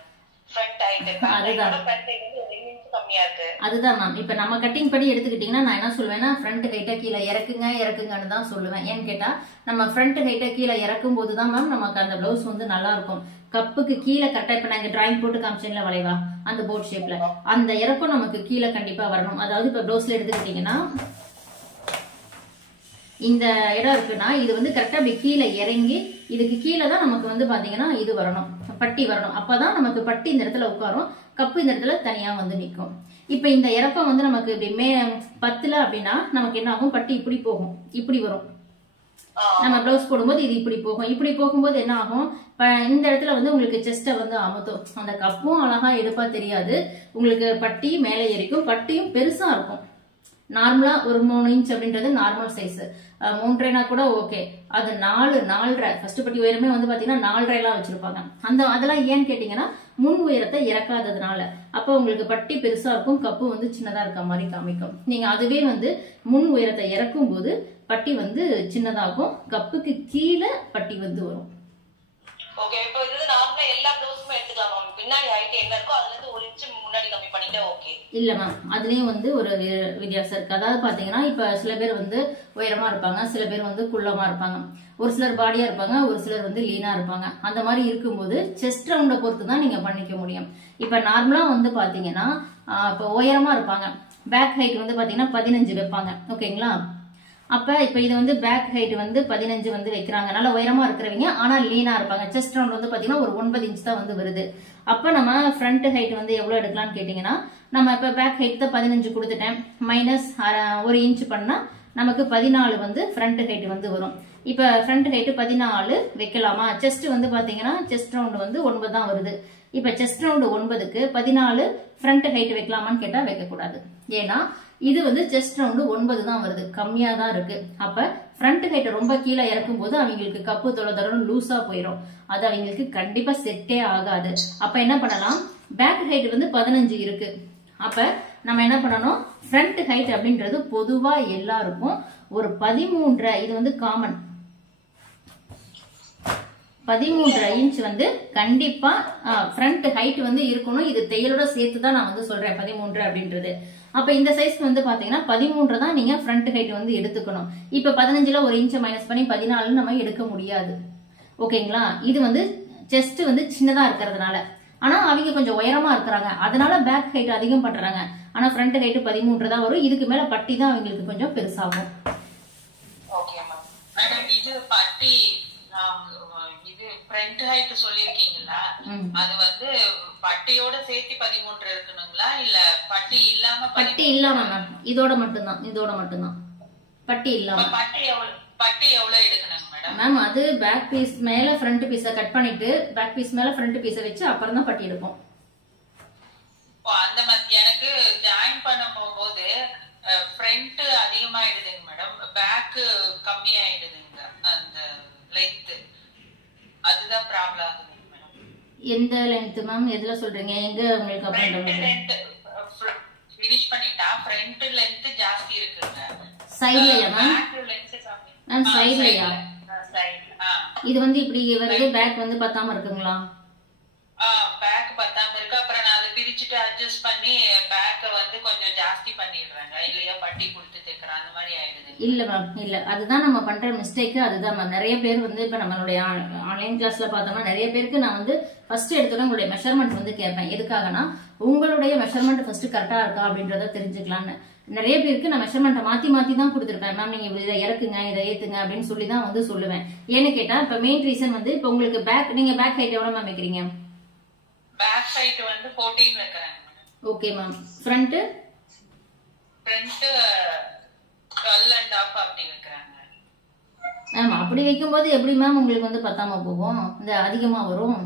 Front height front height வந்து 2 இன்ச் கம்மியா இருக்கு. அதுதான் மேம். இப்ப நம்ம கட்டிங் படி எடுத்துக்கிட்டீங்கன்னா நான் என்ன சொல்லுவேன்னா ஃப்ரண்ட் ஹைட்டை கீழே இறக்குங்கன்னு தான் சொல்லுவேன். ஏன்னு கேட்டா நம்ம ஃப்ரண்ட் ஹைட்டை கீழே இறக்கும் போதுதான் மேம் நமக்கு அந்த பிளவுஸ் வந்து நல்லா இருக்கும். கப்புக்கு கீழே கரெக்டா இப்ப நாங்க டிராயிங் போட்டு காமிச்சேன்ல வளைவா அந்த போர்ட் ஷேப்ல அந்த இறக்கம் நமக்கு கீழே கண்டிப்பா வரணும். அதாவது இப்ப பிளவுஸ்ல எடுத்துக்கிட்டீங்கன்னா இந்த இடம் இருக்குன்னா இது வந்து கரெக்டா அப்படி கீழே இறங்கி இதுக்கு கீழே தான் நமக்கு வந்து பாத்தீங்கன்னா இது வரணும், பட்டி வரணும். அப்பதான் நமக்கு பட்டி இந்த இடத்துல உட்காரும், கப்பு இந்த இடத்துல தனியா வந்து நிற்கும். இப்ப இந்த இறக்கம் வந்து நமக்கு இப்படி 10 அப்படின்னா நமக்கு என்ன ஆகும், பட்டி இப்படி போகும், இப்படி வரும். நம்ம பிளவுஸ் போடும்போது இது இப்படி போகும். இப்படி போகும்போது என்ன ஆகும், இந்த இடத்துல வந்து உங்களுக்கு செஸ்ட வந்து அமுத்தும். அந்த கப்பும் அழகா எடுப்பா தெரியாது, உங்களுக்கு பட்டி மேலே ஏறிக்கும். பட்டியும் பெருசா இருக்கும். நார்மலா ஒரு 3 இன்ச் அப்படின்றது நார்மல் சைஸ். 3.5 கூட ஓகே. அது 4.5 ஃபர்ஸ்ட் பட்டி உயரமே வந்து பாத்தீங்கன்னா 4.5 எல்லாம் வச்சிருப்பாங்க. அதெல்லாம் ஏன்னு கேட்டீங்கன்னா முன் உயரத்தை இறக்காததுனால. அப்ப உங்களுக்கு பட்டி பெருசா இருக்கும், கப்பு வந்து சின்னதா இருக்க மாதிரி காமிக்கும். நீங்க அதுவே வந்து முன் உயரத்தை இறக்கும் போது பட்டி வந்து சின்னதாகும், கப்புக்கு கீழே பட்டி வந்து வரும். ஓகே. இப்போ இது நார்மலா எல்லா ப்ளவுஸுமே எடுத்துக்கலாமா? பின்னாடி ஹைட் என்ன இருக்கோ அதுல இருந்து 1 இன்ச் முன்னாடி கம்மி பண்ணிட்டா ஓகே. இல்ல மேம், அதுலயும் வந்து ஒரு வித்தியாசம் இருக்கு. அதாவது பாத்தீங்கன்னா இப்ப சில பேர் வந்து உயரமா இருப்பாங்க, சில பேர் வந்து குள்ளமா இருப்பாங்க, ஒரு சிலர் பாடியா இருப்பாங்க, ஒரு சிலர் வந்து லீனா இருப்பாங்க. அந்த மாதிரி இருக்கும்போது செஸ்ட் ரவுண்டை பொறுத்து தான் நீங்க பண்ணிக்க முடியும். இப்ப நார்மலா வந்து பாத்தீங்கன்னா இப்ப உயரமா இருப்பாங்க, பேக் ஹைட் வந்து பாத்தீங்கன்னா 15 வைப்பாங்க. ஓகேங்களா? அப்ப இப்ப இது வந்து பேக் ஹைட் வந்து 15 வந்து வைக்கிறாங்க. நல்லா உயரமா இருக்கிறவங்க ஆனா லீனா இருப்பாங்க. செஸ்ட் ரவுண்ட் வந்து பாத்தீங்கன்னா ஒரு 9 இன்ச் தான் வந்து வருது. அப்ப நம்ம ஃப்ரண்ட் ஹைட் வந்து எவ்வளவு எடுக்கலாம்னு கேட்டீங்கன்னா, நம்ம இப்ப பேக் ஹைட் தான் 15 கொடுத்துட்டேன், மைனஸ் 1 இன்ச் பண்ணா நமக்கு 14 வந்து ஃப்ரண்ட் ஹைட் வந்து வரும். இப்ப ஃப்ரண்ட் ஹைட் 14 வைக்கலாமா? செஸ்ட் வந்து பாத்தீங்கன்னா செஸ்ட் ரவுண்ட் வந்து 9 தான் வருது. இப்ப செஸ்ட் ரவுண்ட் 9க்கு 14 ஃப்ரண்ட் ஹைட் வைக்கலாமான்னு கேட்டா வைக்க கூடாது. ஏன்னா இது வந்து செஸ்ட் ரவுண்ட் 9 தான் வருது, கம்மியா தான் இருக்கு. அப்ப ஃப்ரண்ட் ஹைட் ரொம்ப கீழே இறக்கும் போது அவங்களுக்கு கப்பு தொலைதரம் லூஸா போயிடும். அது அவங்களுக்கு கண்டிப்பா செட்டே ஆகாது. அப்ப என்ன பண்ணலாம், பேக் ஹைட் வந்து 15 இருக்கு. அப்ப நம்ம என்ன பண்ணணும், ஃப்ரண்ட் ஹைட் அப்படின்றது பொதுவா எல்லாருக்கும் ஒரு 13, இது வந்து காமன் 13 இன்ச் வந்து கண்டிப்பா ஃப்ரண்ட் ஹைட் வந்து இருக்கணும். இது தையலோட சேர்த்து தான் நான் வந்து சொல்றேன் 13 அப்படின்றது. அப்ப இந்த சைஸ்க்கு வந்து பாத்தீங்கன்னா 13 தான் நீங்க ஃப்ரண்ட் ஹைட் வந்து எடுத்துக்கணும். இப்ப 15ல 1 இன்ச் மைனஸ் பண்ணி 14 நம்ம எடுக்க முடியாது. ஓகேங்களா? இது வந்து செஸ்ட் வந்து சின்னதா இருக்கிறதுனால. ஆனா அவங்க கொஞ்சம் உயரமா இருக்கிறாங்க, அதனால பேக் ஹைட் அதிகம் பண்றாங்க. ஆனா ஃப்ரண்ட் ஹைட் 13 தான் வரும். இதுக்கு மேல பட்டி தான் அவங்களுக்கு கொஞ்சம் பெருசாகும். ஓகே மேடம், இது பட்டி இது ஃப்ரண்ட் ஹைட் சொல்லிருக்கீங்களா, அது வந்து பட்டியோட சேர்த்து 13 இருக்கணுங்களா இல்ல பட்டி இல்லாம? பட்டி இல்லாம மேம், இதோட மட்டும்தான், இதோட மட்டும்தான் பட்டி இல்லாம. பட்டி எவ்வளவு எடுக்கணும் மேடம்? மேம் அது பேக் பீஸ் மேல ஃப்ரண்ட் பீஸ கட் பண்ணிட்டு பேக் பீஸ் மேல ஃப்ரண்ட் பீஸ வச்சு அப்புறம் தான் பட்டி எடுப்போம். அந்த மாதிரி எனக்கு ஜாயின் பண்ண போகும்போது ஃப்ரண்ட் அதிகமாயிடுதுங்க மேடம், பேக் கம்மியாயிடுதுங்க அந்த லென்த். அதுதான் ப்ராப்ளம் ஆகுது மேடம். எந்த லென்த் மேம், எதுல சொல்றீங்க? எங்க உங்களுக்கு அப்புறம் ஃபினிஷ் பண்ணிட்டா ஃப்ரண்ட் லென்த் ஜாஸ்தி இருக்குங்க. சைடுலயா மேம்? பேக் லென்த் கம்மி மேம் சைடுலயா? சைடுல. இது வந்து இப்படி வருது, பேக் வந்து பத்தாம இருக்குங்களா? பேக் பத்தாம இருக்கு. அப்புறம் நான் அதை பிரிச்சுட்டு அட்ஜஸ்ட் பண்ணி பேக்க வந்து கொஞ்சம் ஜாஸ்தி பண்ணிடுறாங்க, இல்லையா பட்டி கொடுத்து தைக்கிறேன், அந்த மாதிரி ஆயிடுது. இல்ல மேம், இல்ல, அதுதான் நம்ம பண்ற மிஸ்டேக். அதுதான் மேம். நிறைய பேர் வந்து இப்ப நம்மளுடைய ஆன்லைன் கிளாஸ்ல பார்த்தோம்னா நிறைய பேருக்கு நான் வந்து ஃபர்ஸ்ட் எடுத்தோட உங்களுடைய மெஷர்மெண்ட் வந்து கேட்பேன். எதுக்காகனா உங்களுடைய மெஷர்மெண்ட் ஃபர்ஸ்ட் கரெக்டா இருக்கா அப்படின்றத தெரிஞ்சுக்கலாம்னு. நிறைய பேருக்கு நான் மெஷர்மெண்ட்டை மாத்தி தான் கொடுத்துருப்பேன். மேம் நீங்க இதை இறக்குங்க, இதை ஏத்துங்க அப்படின்னு சொல்லி தான் வந்து சொல்லுவேன். ஏன்னு கேட்டா இப்ப மெயின் ரீசன் வந்து இப்ப உங்களுக்கு நீங்க பேக் ஹைட் எவ்வளவு மேம் வைக்கிறீங்க? பேக் ஹைட் வந்து 14 வைக்கிறேன். Okay ma'am. ஃப்ரண்ட் 12.5 அப்படி வைக்கிறாங்க. மேம் அப்படி வைக்கும்போது எப்படி மேம் உங்களுக்கு வந்து பத்தாம போகும், இந்த அதிகமா வரும்.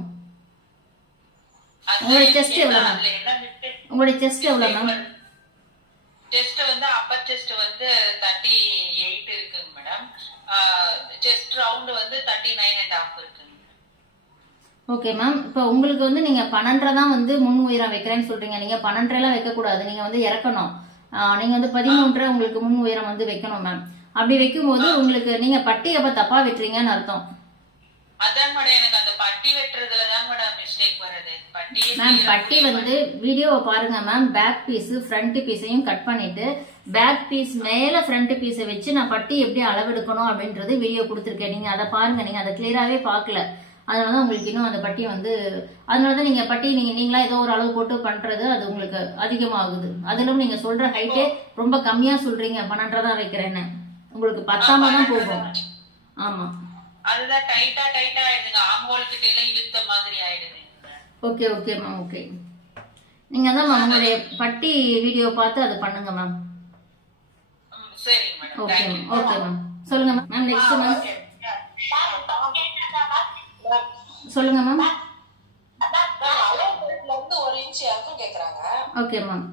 உங்களுடைய செஸ்ட் எவ்வளவு மேம்? உங்களுடைய செஸ்ட் எவ்வளவு மேம்? செஸ்ட் வந்து அப்பர் செஸ்ட் வந்து 38 இருக்குங்க மேடம். செஸ்ட் ரவுண்ட் வந்து 39.5 இருக்குங்க. Okay ma'am. இப்போ உங்களுக்கு வந்து நீங்க 12 தான் வந்து முன் உயரம் வைக்கிறேன்னு சொல்றீங்க. நீங்க 12 எல்லாம் வைக்க கூடாது. நீங்க வந்து இறக்கணும். நீங்க வந்து 13 உங்களுக்கு முன் உயரம் வந்து வைக்கணும் மேம். அப்படி வைக்கும்போது உங்களுக்கு நீங்க பட்டி அப்ப தப்பா வெட்டுறீங்கன்னு அர்த்தம். அதான் மேடம் எனக்கு அந்த பட்டி வெட்டுறதுல தான் மேடம் மிஸ்டேக் வருது. மேம் பட்டி வந்து வீடியோவை பாருங்க மேம். பேக் பீஸ் ஃப்ரண்ட் பீஸையும் கட் பண்ணிட்டு பேக் பீஸ் மேல ஃப்ரண்ட் பீஸை வச்சு நான் பட்டி எப்படி அளவெடுக்கணும் அப்படின்றது வீடியோ கொடுத்துருக்கேன். நீங்க அதை பாருங்க. நீங்க அதை கிளியராகவே பார்க்கல. அதனாலதான் உங்களுக்கு இன்னும் அந்த பட்டி வந்து அதனாலதான் நீங்க பட்டி நீங்களா ஏதோ ஒரு அளவு போட்டு பண்றது அது உங்களுக்கு அதிகமாகுது. அதிலும் நீங்க சொல்ற ஹைட்டே ரொம்ப கம்மியா சொல்றீங்க. 12 தான் வைக்கிறேன்னு. உங்களுக்கு 10ஆம தான் போகும். ஆமா அதுதான் டைட்டா ஆயிடுதுங்க. ஆம்போல் கிட்ட எல்லாம் இழுத்த மாதிரி ஆயிடுது. Okay okay ma'am. ஓகே நீங்க தான் மேம் உங்களுடைய பட்டி வீடியோ பார்த்து அதை பண்ணுங்க மேம். சரி madam. Okay ma'am. Okay ma'am. சொல்லுங்க மேம். மேம் நெக்ஸ்ட் மேம் சொல்லுங்க மேம். அளவுல வந்து 1 இன்ச் இறக்கம் கேக்குறாங்க. Okay ma'am.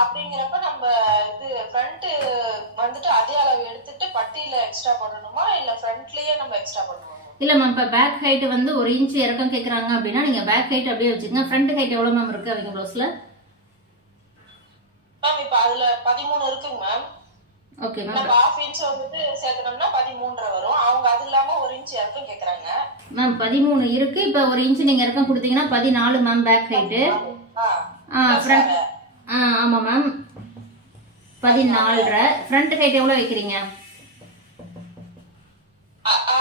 அப்படிங்கிறப்ப நம்ம இது ஃப்ரண்ட் வந்துட்டு அதே அளவு எடுத்துட்டு பட்டியில எக்ஸ்ட்ரா பண்ணணுமா இல்ல ஃப்ரண்ட்லயே நம்ம எக்ஸ்ட்ரா பண்ணுவோமா? இல்ல மேம் இப்ப பேக் ஹைட் வந்து 1 இன்ச் இறக்கம் கேக்குறாங்க அப்படின்னா நீங்க பேக் ஹைட் அப்படியே வச்சுக்கோங்க. ஃப்ரண்ட் ஹைட் எவ்வளவு மேம் இருக்கு அவங்க ப்ளவுஸ்ல? மேம் இப்ப அதுல 13 இருக்குங்க மேம். Okay ma'am. நம்ம 1/2 இன்ச் வந்து சேர்க்கணும்னா 13 வரும். அவங்க அது இல்லாம 1 இன்ச் இறக்கம் கேக்குறாங்க. மேம் 13 இருக்கு. இப்ப 1 இன்ச் நீங்க இறக்கம் கொடுத்தீங்கன்னா 14 மேம் பேக் ஹைட். ஃப்ரண்ட் ஆமா மேம் 14.5. ஃப்ரண்ட் ஹைட் எவ்வளவு வைக்கிறீங்க?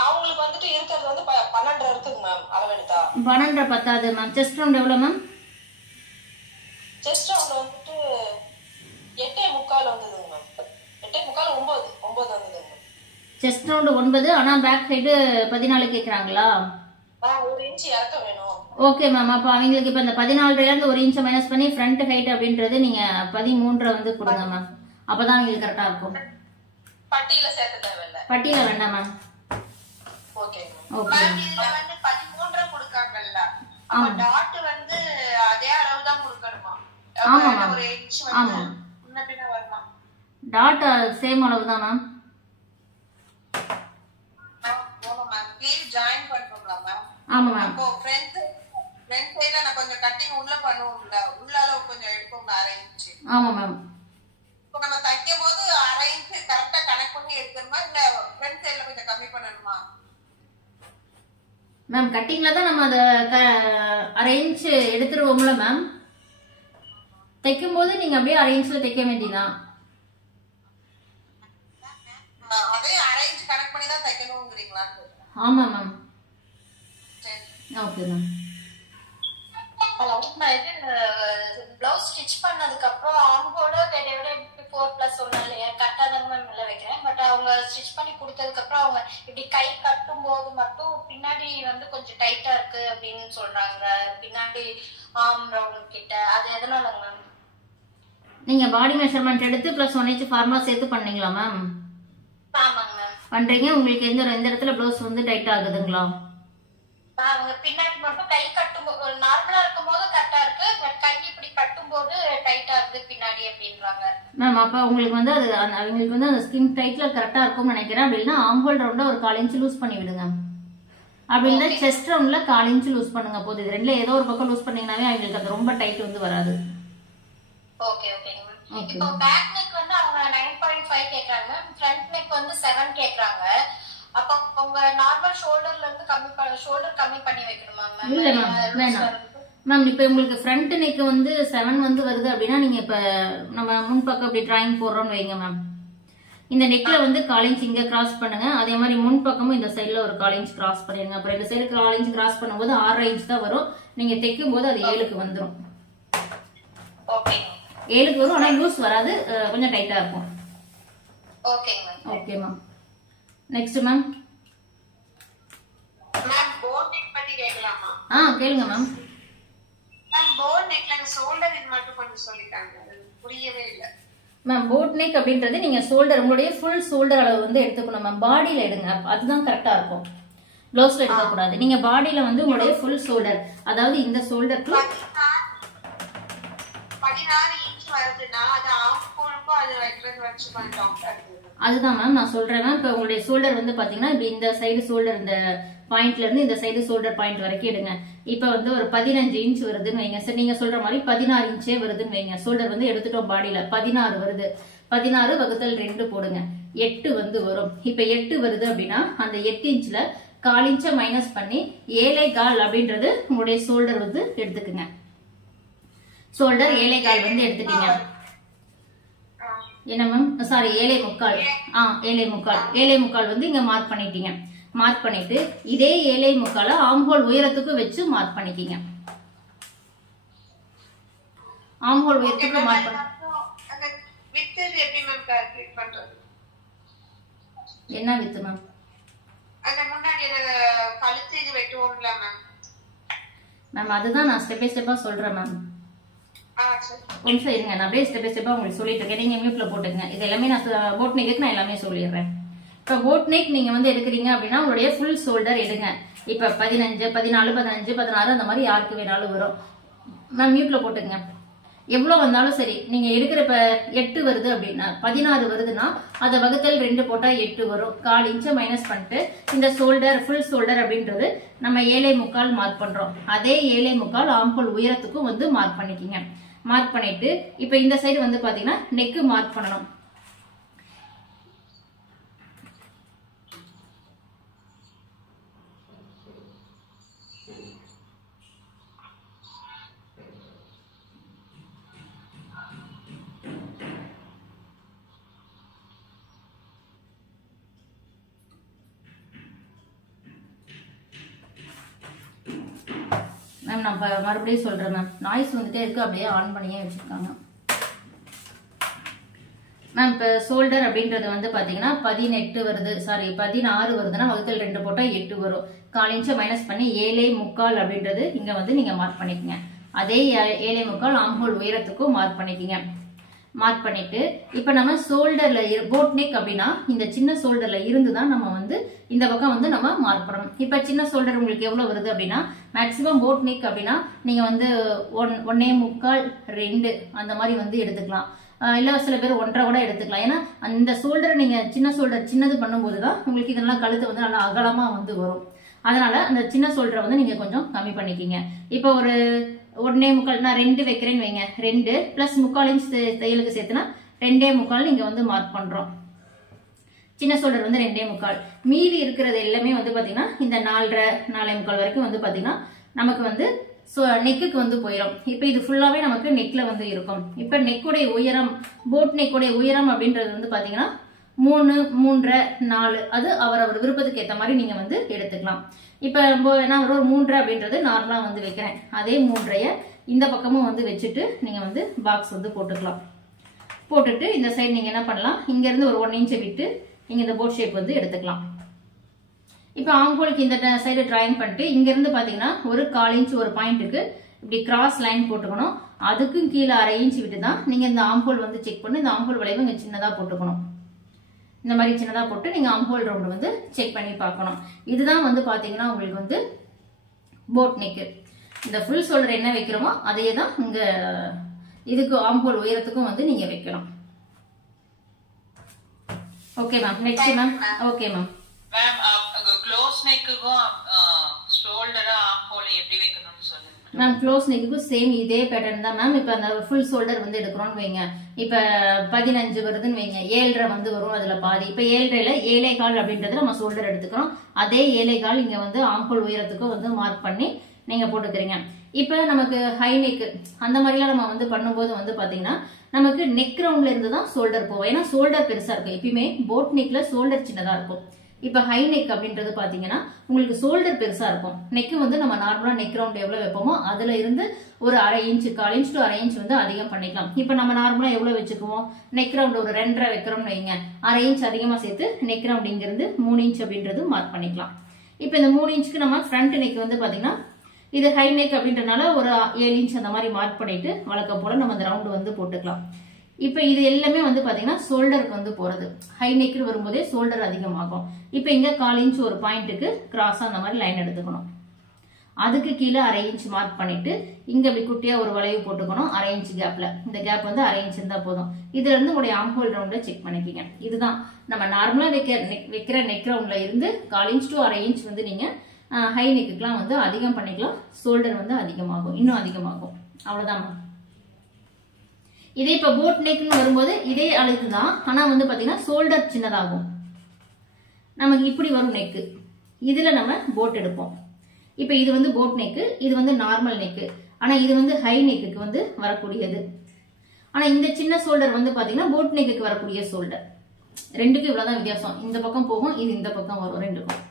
அவங்களுக்கு வந்துட்டு இருக்கிறது வந்து 12 இருக்குங்க மேம் அளவெடுத்தா. 12 பத்தாது மேம். செஸ்ட் ரவுண்ட் எவ்வளவு மேம்? செஸ்ட் ரவுண்ட் வந்துட்டு 8.25 வந்ததுங்க மேம். 8.25 9 வந்ததுங்க. செஸ்ட் ரவுண்ட் 9 ஆனா பேக் ஹைட் 14 கேக்குறாங்களா? 1 இன்ச் இறக்க வேணும். Okay ma'am. அப்ப அவங்களுக்கு இப்ப இந்த 14ல இருந்து 1 இன்ச் மைனஸ் பண்ணி ஃப்ரண்ட் ஹைட் அப்படின்றது நீங்க 13 வந்து கொடுங்க மேம். அப்பதான் அவங்களுக்கு கரெக்டா இருக்கும். பட்டியில சேர்க்க தேவையில்ல. பட்டியில வேண்டாம் மேம். ஓகே ஓகே இதுல வந்து 13 கொடுக்காங்கல்ல. அப்ப டாட் வந்து அதே அளவு தான் கொடுக்கணுமா? ஆமா மேம். ஒரு இன்ச் ஆமா வந்து முன்ன பின்ன வருமா? டாட் சேம் அளவு தான் மேம். ஜாயின் பண்றோம்ல மேம். ஆமா மேம். அப்போ ஃப்ரண்ட் சைடுல நான் கொஞ்சம் கட்டிங் உள்ள பண்ணுவோம்ல. உள்ளால கொஞ்சம் எடுப்போம்ல 1/2 இன்ச். ஆமா மேம். இப்போ நம்ம தைக்கும் போது 1/2 இன்ச் கரெக்ட்டா கனெக்ட் பண்ணி எடுக்கணுமா இல்ல ஃப்ரண்ட் சைடுல கொஞ்சம் கம்மி பண்ணணுமா? மேம் கட்டிங்ல தான் நம்ம அத 1/2 இன்ச் எடுத்துருவோம்ல மேம். தைக்கும் போது நீங்க அப்படியே 1/2 இன்ச்ல தைக்க வேண்டியதான். அதே 1/2 இன்ச் கனெக்ட் பண்ணி தான் தைக்கணும்ங்கறீங்களா? ஆமா மேம். Okay ma'am. ஹலோ, நான் இது பிளவுஸ் ஸ்டிச் பண்ணதுக்கு அப்புறம் ஆம்போட விட 4+ சொன்னா இல்லையா, கட்டாதாங்க மேம் உள்ள வைக்கிறேன். பட் அவங்க ஸ்டிச் பண்ணி கொடுத்ததுக்கு அப்புறம் அவங்க இப்படி கை கட்டும் போது மட்டும் பின்னாடி வந்து கொஞ்சம் டைட்டா இருக்கு அப்படின்னு சொல்றாங்க. பின்னாடி ஆர்ம் ரவுண்ட் கிட்ட அது எதனாலங்க மேம்? நீங்க பாடி மெஷர்மெண்ட் எடுத்து பிளஸ் 1 இன்ச் ஃபார்முலா சேர்த்து பண்ணீங்களா மேம்? ஆமாங்க மேம். பண்றீங்க. உங்களுக்கு எந்த இடத்துல பிளவுஸ் வந்து டைட் ஆகுதுங்களா? அவங்க பின்னாடி மட்டும் கை கட்டும் போது நார்மலா இருக்கும் போது கரெக்டா இருக்கு. பட் கை இப்படி கட்டும் போது டைட்டா இருக்கு பின்னாடி அப்படின்றாங்க மேம். அப்ப உங்களுக்கு வந்து அது அவங்களுக்கு வந்து அந்த ஸ்கின் டைட்ல கரெக்டா இருக்கும்னு நினைக்கிறேன். அப்படின்னா ஆம்போல் ரவுண்ட்ல ஒரு 1/4 இன்ச் லூஸ் பண்ணி விடுங்க. அப்படி இல்ல செஸ்ட் ரவுண்ட்ல 1/4 இன்ச் லூஸ் பண்ணுங்க. போது இது ரெண்டுல ஏதோ ஒரு பக்கம் லூஸ் பண்ணீங்கன்னாவே அவங்களுக்கு அது ரொம்ப டைட் வந்து வராது. ஓகே ஓகேங்க மேம். இப்போ பேக் நெக் வந்து அவங்க 9.5 கேக்குறாங்க. ஃப்ரண்ட் நெக் வந்து 7 கேக்குறாங்க. அப்ப அவங்க நார்மல் ஷோல்டர்ல இருந்து ஷோல்டர் கம்மி பண்ணி வைக்கணுமா மேம்? இல்ல மேம் வேணாம் மேம். இப்ப உங்களுக்கு ஃப்ரண்ட் நெக் வந்து 7 வந்து வருது அப்படின்னா நீங்க இப்ப நம்ம முன் பக்கம் இப்படி டிராயிங் போடுறோம்னு வைங்க மேம். இந்த நெக்ல வந்து 1/4 இன்ச் இங்க கிராஸ் பண்ணுங்க. அதே மாதிரி முன் பக்கமும் இந்த சைடுல ஒரு 1/4 இன்ச் கிராஸ் பண்ணிருங்க. அப்புறம் இந்த சைடு 1/4 இன்ச் கிராஸ் பண்ணும்போது 6.5 இன்ச் தான் வரும். நீங்க தைக்கும் போது அது 7க்கு வந்துடும். ஓகே 7க்கு வரும். ஆனா லூஸ் வராது. கொஞ்சம் டைட்டா இருக்கும். Okay ma'am. Okay ma'am. Next ma'am. Ma'am boat neck பத்தி கேட்கலாமா? கேளுங்க மேம். மேம் போட் நெக்ல ஷோல்டர் இது மட்டும் கொஞ்சம் சொல்லிட்டாங்க. அது புரியவே இல்ல மேம். போட் நெக் அப்படின்றது நீங்க ஷோல்டர் உங்களுடைய ஃபுல் ஷோல்டர் அளவு வந்து எடுத்துக்கணும் மேம். பாடியில எடுங்க. அதுதான் கரெக்டா இருக்கும். ப்ளவுஸ்ல எடுக்க கூடாது. நீங்க பாடியில வந்து உங்களுடைய ஃபுல் ஷோல்டர், அதாவது இந்த ஷோல்டருக்கு 16 இன்ச் வருதுன்னா அது ஆஃப் போறப்போ அது வைக்கிறது வச்சு பண்ணிட்டோம். அதுதான் மேம் நான் சொல்றேன் மேம். இப்போ உங்களுடைய ஷோல்டர் வந்து பாத்தீங்கன்னா இப்படி இந்த சைடு ஷோல்டர் இந்த பாயிண்ட்ல இருந்து இந்த சைடு ஷோல்டர் பாயிண்ட் வரைக்கும் எடுங்க. இப்ப வந்து ஒரு 15 இன்ச் வருதுன்னு வைங்க. சரி நீங்க சொல்ற மாதிரி 16 இன்ச்சே வருதுன்னு வைங்க. ஷோல்டர் வந்து எடுத்துட்டோம் பாடியில 16 வருது. 16 வகுத்தல் 2 போடுங்க, 8 வந்து வரும். இப்ப 8 வருது அப்படின்னா அந்த 8 இன்ச்ல 1/4 இன்ச்சை மைனஸ் பண்ணி 7.25 அப்படின்றது உங்களுடைய ஷோல்டர் வந்து எடுத்துக்குங்க. ஷோல்டர் 7.25 வந்து எடுத்துட்டீங்க. என்ன மேம்? சாரி 7.25. 7.25 வந்து இங்க மார்க் பண்ணிட்டீங்க. மார்க் பண்ணிட்டு இதே 7.25 ஆம்ஹோல் உயரத்துக்கு வச்சு மார்க் பண்ணிக்கீங்க. ஆம்ஹோல் உயரத்துக்கு மார்க் பண்ணி என்ன வித்து மேம்? மேம் அதுதான் நான் ஸ்டெப் பை ஸ்டெப்பா சொல்றேன் மேம். கொஞ்சம் இருங்க, நான் அப்படியே ஸ்டெப் பை ஸ்டெப்பா உங்களுக்கு சொல்லிட்டு இருக்கேன். நீங்க மியூட்ல போட்டுக்கங்க. இது எல்லாமே நான் போட் நெக்கு நான் எல்லாமே சொல்லிடுறேன். இப்ப போட் நெக் நீங்க வந்து எடுக்கிறீங்க அப்படின்னா உங்களுடைய ஃபுல் ஷோல்டர் எடுங்க. இப்ப 15, 14, 15, 16 அந்த மாதிரி யாருக்கு வேணாலும் வரும். மேம் மியூட்ல போட்டுக்கங்க. எவ்வளவு வந்தாலும் சரி, நீங்க எடுக்கிற இப்ப 8 வருது அப்படின்னா 16 வருதுன்னா அதை வகுத்தல் 2 போட்டா 8 வரும். 1/4 இன்ச்சை மைனஸ் பண்ணிட்டு இந்த ஷோல்டர் ஃபுல் ஷோல்டர் அப்படின்றது நம்ம 7.25 மார்க் பண்றோம். அதே 7.25 ஆம்ஹோல் உயரத்துக்கும் வந்து மார்க் பண்ணிக்கிங்க. மார்க் பண்ணிட்டு இப்ப இந்த சைடு வந்து பாத்தீங்கன்னா நெக்கு மார்க் பண்ணணும். மேம் நான் மறுபடியும் சொல்றேன் மேம். நாய்ஸ் வந்துட்டே இருக்கு, அப்படியே ஆன் பண்ணியே வச்சிருக்காங்க மேம். இப்ப ஷோல்டர் அப்படின்றது வந்து பாத்தீங்கன்னா 18 வருது, சாரி 16 வருதுன்னா வகுத்தல் 2 போட்டா 8 வரும். 1/4 இன்ச்சை மைனஸ் பண்ணி 7.25 அப்படின்றது இங்க வந்து நீங்க மார்க் பண்ணிக்கங்க. அதே 7.25 ஆம்ஹோல் உயரத்துக்கும் மார்க் பண்ணிக்கங்க. மார்க் பண்ணிட்டு இப்ப நம்ம ஷோல்டர்ல போட் நெக் அப்படின்னா இந்த சின்ன ஷோல்டர்ல இருந்துதான் நம்ம வந்து இந்த பக்கம் வந்து நம்ம மார்க் பண்ணணும். இப்ப சின்ன ஷோல்டர் உங்களுக்கு எவ்வளவு வருது அப்படின்னா மேக்சிமம் போட் நெக் அப்படின்னா நீங்க வந்து 1.25, 2 அந்த மாதிரி வந்து எடுத்துக்கலாம். இல்ல சில பேர் 1.5 கூட எடுத்துக்கலாம். ஏன்னா அந்த ஷோல்டர் நீங்க சின்ன ஷோல்டர் சின்னது பண்ணும்போதுதான் உங்களுக்கு இதெல்லாம் கழுத்து வந்து நல்லா அகலமா வந்து வரும். அதனால அந்த சின்ன ஷோல்டரை வந்து நீங்க கொஞ்சம் கம்மி பண்ணிக்கிங்க. இப்ப ஒரு 1.25 நான் 2 வைக்கிறேன்னு வைங்க. 2 பிளஸ் 3/4 இன்ச் தையலுக்கு சேர்த்துனா 2.25 நீங்க வந்து மார்க் பண்றோம். சின்ன ஷோல்டர் வந்து 2.25. மீதி இருக்கிறது எல்லாமே வந்து பாத்தீங்கன்னா இந்த 4.5, 4.25 வரைக்கும் வந்து பாத்தீங்கன்னா நமக்கு வந்து நெக்குக்கு வந்து போயிடும். இப்ப இது ஃபுல்லாவே நமக்கு நெக்ல வந்து இருக்கும். இப்ப நெக்குடைய உயரம், போட் நெக்குடைய உயரம் அப்படின்றது வந்து பாத்தீங்கன்னா 3, 3.5, 4 அது அவரவர் விருப்பத்துக்கு ஏற்ற மாதிரி நீங்க வந்து எடுத்துக்கலாம். இப்ப நான் ஒரு 3.5 அப்படின்றது நார்மலா வந்து வைக்கிறேன். அதே 3.5 இந்த பக்கமும் வந்து வச்சுட்டு நீங்க வந்து பாக்ஸ் வந்து போட்டுக்கலாம். போட்டுட்டு இந்த சைடு நீங்க என்ன பண்ணலாம், இங்க இருந்து ஒரு 1 இன்ச் விட்டு நீங்க இந்த போட் ஷேப் வந்து எடுத்துக்கலாம். இப்ப ஆம்ஹோலுக்கு இந்த சைடு டிராயிங் பண்ணிட்டு இங்க இருந்து பாத்தீங்கன்னா ஒரு 1/4 இன்ச் ஒரு பாயிண்ட்டுக்கு இப்படி கிராஸ் லைன் போட்டுக்கணும். அதுக்கும் கீழே 1/2 இன்ச் விட்டு தான் நீங்க இந்த ஆம்ஹோல் வந்து செக் பண்ணி இந்த ஆம்ஹோல் வளைவு இங்க சின்னதா போட்டுக்கணும். இந்த மாதிரி சின்னதா போட்டு நீங்க ஆம்ஹோல் ரவுண்ட் வந்து செக் பண்ணி பார்க்கணும். இதுதான் வந்து பாத்தீங்கன்னா உங்களுக்கு வந்து போட் நெக். இந்த ஃபுல் ஷோல்டர் என்ன வைக்கிறோமோ அதே தான் இங்க இதுக்கு ஆம்ஹோல் உயரத்துக்கும் வந்து நீங்க வைக்கலாம். Okay ma'am. Next ma'am. Okay ma'am. Ma'am close நெக்குக்கும் ஷோல்டர் ஆம்ஹோல் எப்படி வைக்கணும்னு சொல்லுங்க மேம். க்ளோஸ் நெக்குக்கும் சேம் இதே பேட்டர்ன் தான் மேம். இப்ப அந்த ஃபுல் ஷோல்டர் வந்து எடுக்கிறோம்னு வைங்க. இப்ப 15 வருதுன்னு வைங்க, 7.5 வந்து வரும் அதுல பாதி. இப்ப 7.5ல 7.25 அப்படின்றது நம்ம ஷோல்டர் எடுத்துக்கிறோம். அதே 7.25 இங்க வந்து ஆம்ஹோல் உயரத்துக்கும் வந்து மார்க் பண்ணி நீங்க போட்டுக்கிறீங்க. இப்ப நமக்கு ஹை நெக் அந்த மாதிரிலாம் நம்ம வந்து பண்ணும்போது வந்து பாத்தீங்கன்னா நமக்கு நெக் ரவுண்ட்ல இருந்து தான் ஷோல்டர் போவோம். ஏன்னா ஷோல்டர் பெருசா இருக்கும். எப்பயுமே போட் நெக்ல ஷோல்டர் சின்னதா இருக்கும். இப்ப ஹை நெக் அப்படின்றது பாத்தீங்கன்னா உங்களுக்கு ஷோல்டர் பெருசா இருக்கும். நெக் வந்து நம்ம நார்மலா நெக் ரவுண்ட் எவ்வளவு வைப்போமோ அதுல இருந்து ஒரு 1/2 இன்ச், 1/4 இன்ச் டு 1/2 இன்ச் வந்து அதிகம் பண்ணிக்கலாம். இப்ப நம்ம நார்மலா எவ்வளவு வச்சுக்குவோம், நெக் ரவுண்ட் ஒரு 2.5 வைக்கிறோம்னு வைங்க, 1/2 இன்ச் அதிகமா சேர்த்து நெக் ரவுண்ட் இங்க இருந்து 3 இன்ச் அப்படின்றது மார்க் பண்ணிக்கலாம். இப்ப இந்த 3 இன்ச்சுக்கு நம்ம ஃப்ரண்ட் நெக் வந்து பாத்தீங்கன்னா இது ஹை நெக் அப்படின்றனால ஒரு 7 இன்ச் அந்த மாதிரி மார்க் பண்ணிட்டு வழக்கம் போல நம்ம அந்த ரவுண்ட் வந்து போட்டுக்கலாம். இப்ப இது எல்லாமே வந்து பாத்தீங்கன்னா ஷோல்டருக்கு வந்து போறது. ஹை நெக் வரும்போதே ஷோல்டர் அதிகமாகும். இப்ப இங்க 1/4 இன்ச் ஒரு பாயிண்ட்டுக்கு கிராஸா அந்த மாதிரி லைன் எடுத்துக்கணும். அதுக்கு கீழே 1/2 இன்ச் மார்க் பண்ணிட்டு இங்க இப்படி குட்டியா ஒரு வளைவு போட்டுக்கணும் 1/2 இன்ச் கேப்ல. இந்த கேப் வந்து 1/2 இன்ச் இருந்தா போதும். இதுல இருந்து உங்களுடைய ஆர்ம் ஹோல் ரவுண்ட செக் பண்ணிக்கங்க. இதுதான் நம்ம நார்மலா வைக்கிற நெக் ரவுண்ட்ல இருந்து 1/4 இன்ச் டு 1/2 இன்ச் வந்து நீங்க ஹை நெக்குக்குலாம் வந்து அதிகம் பண்ணிக்கலாம். ஷோல்டர் வந்து அதிகமாகும், இன்னும் அதிகமாகும். அவ்வளவுதான். இதே இப்ப போட் நெக்னு வரும்போது இதே அழுத்து தான், ஆனா வந்து பாத்தீங்கன்னா ஷோல்டர் சின்னதாகும். நமக்கு இப்படி வரும் நெக்கு, இதுல நம்ம போட் எடுப்போம். இப்ப இது வந்து போட் நெக்கு, இது வந்து நார்மல் நெக்கு. ஆனா இது வந்து ஹை நெக்குக்கு வந்து வரக்கூடியது. ஆனா இந்த சின்ன ஷோல்டர் வந்து பாத்தீங்கன்னா போட் நெக்குக்கு வரக்கூடிய ஷோல்டர். ரெண்டுக்கும் இவ்வளவுதான் வித்தியாசம். இந்த பக்கம் போகும், இது இந்த பக்கம் வரும் ரெண்டுக்கும்.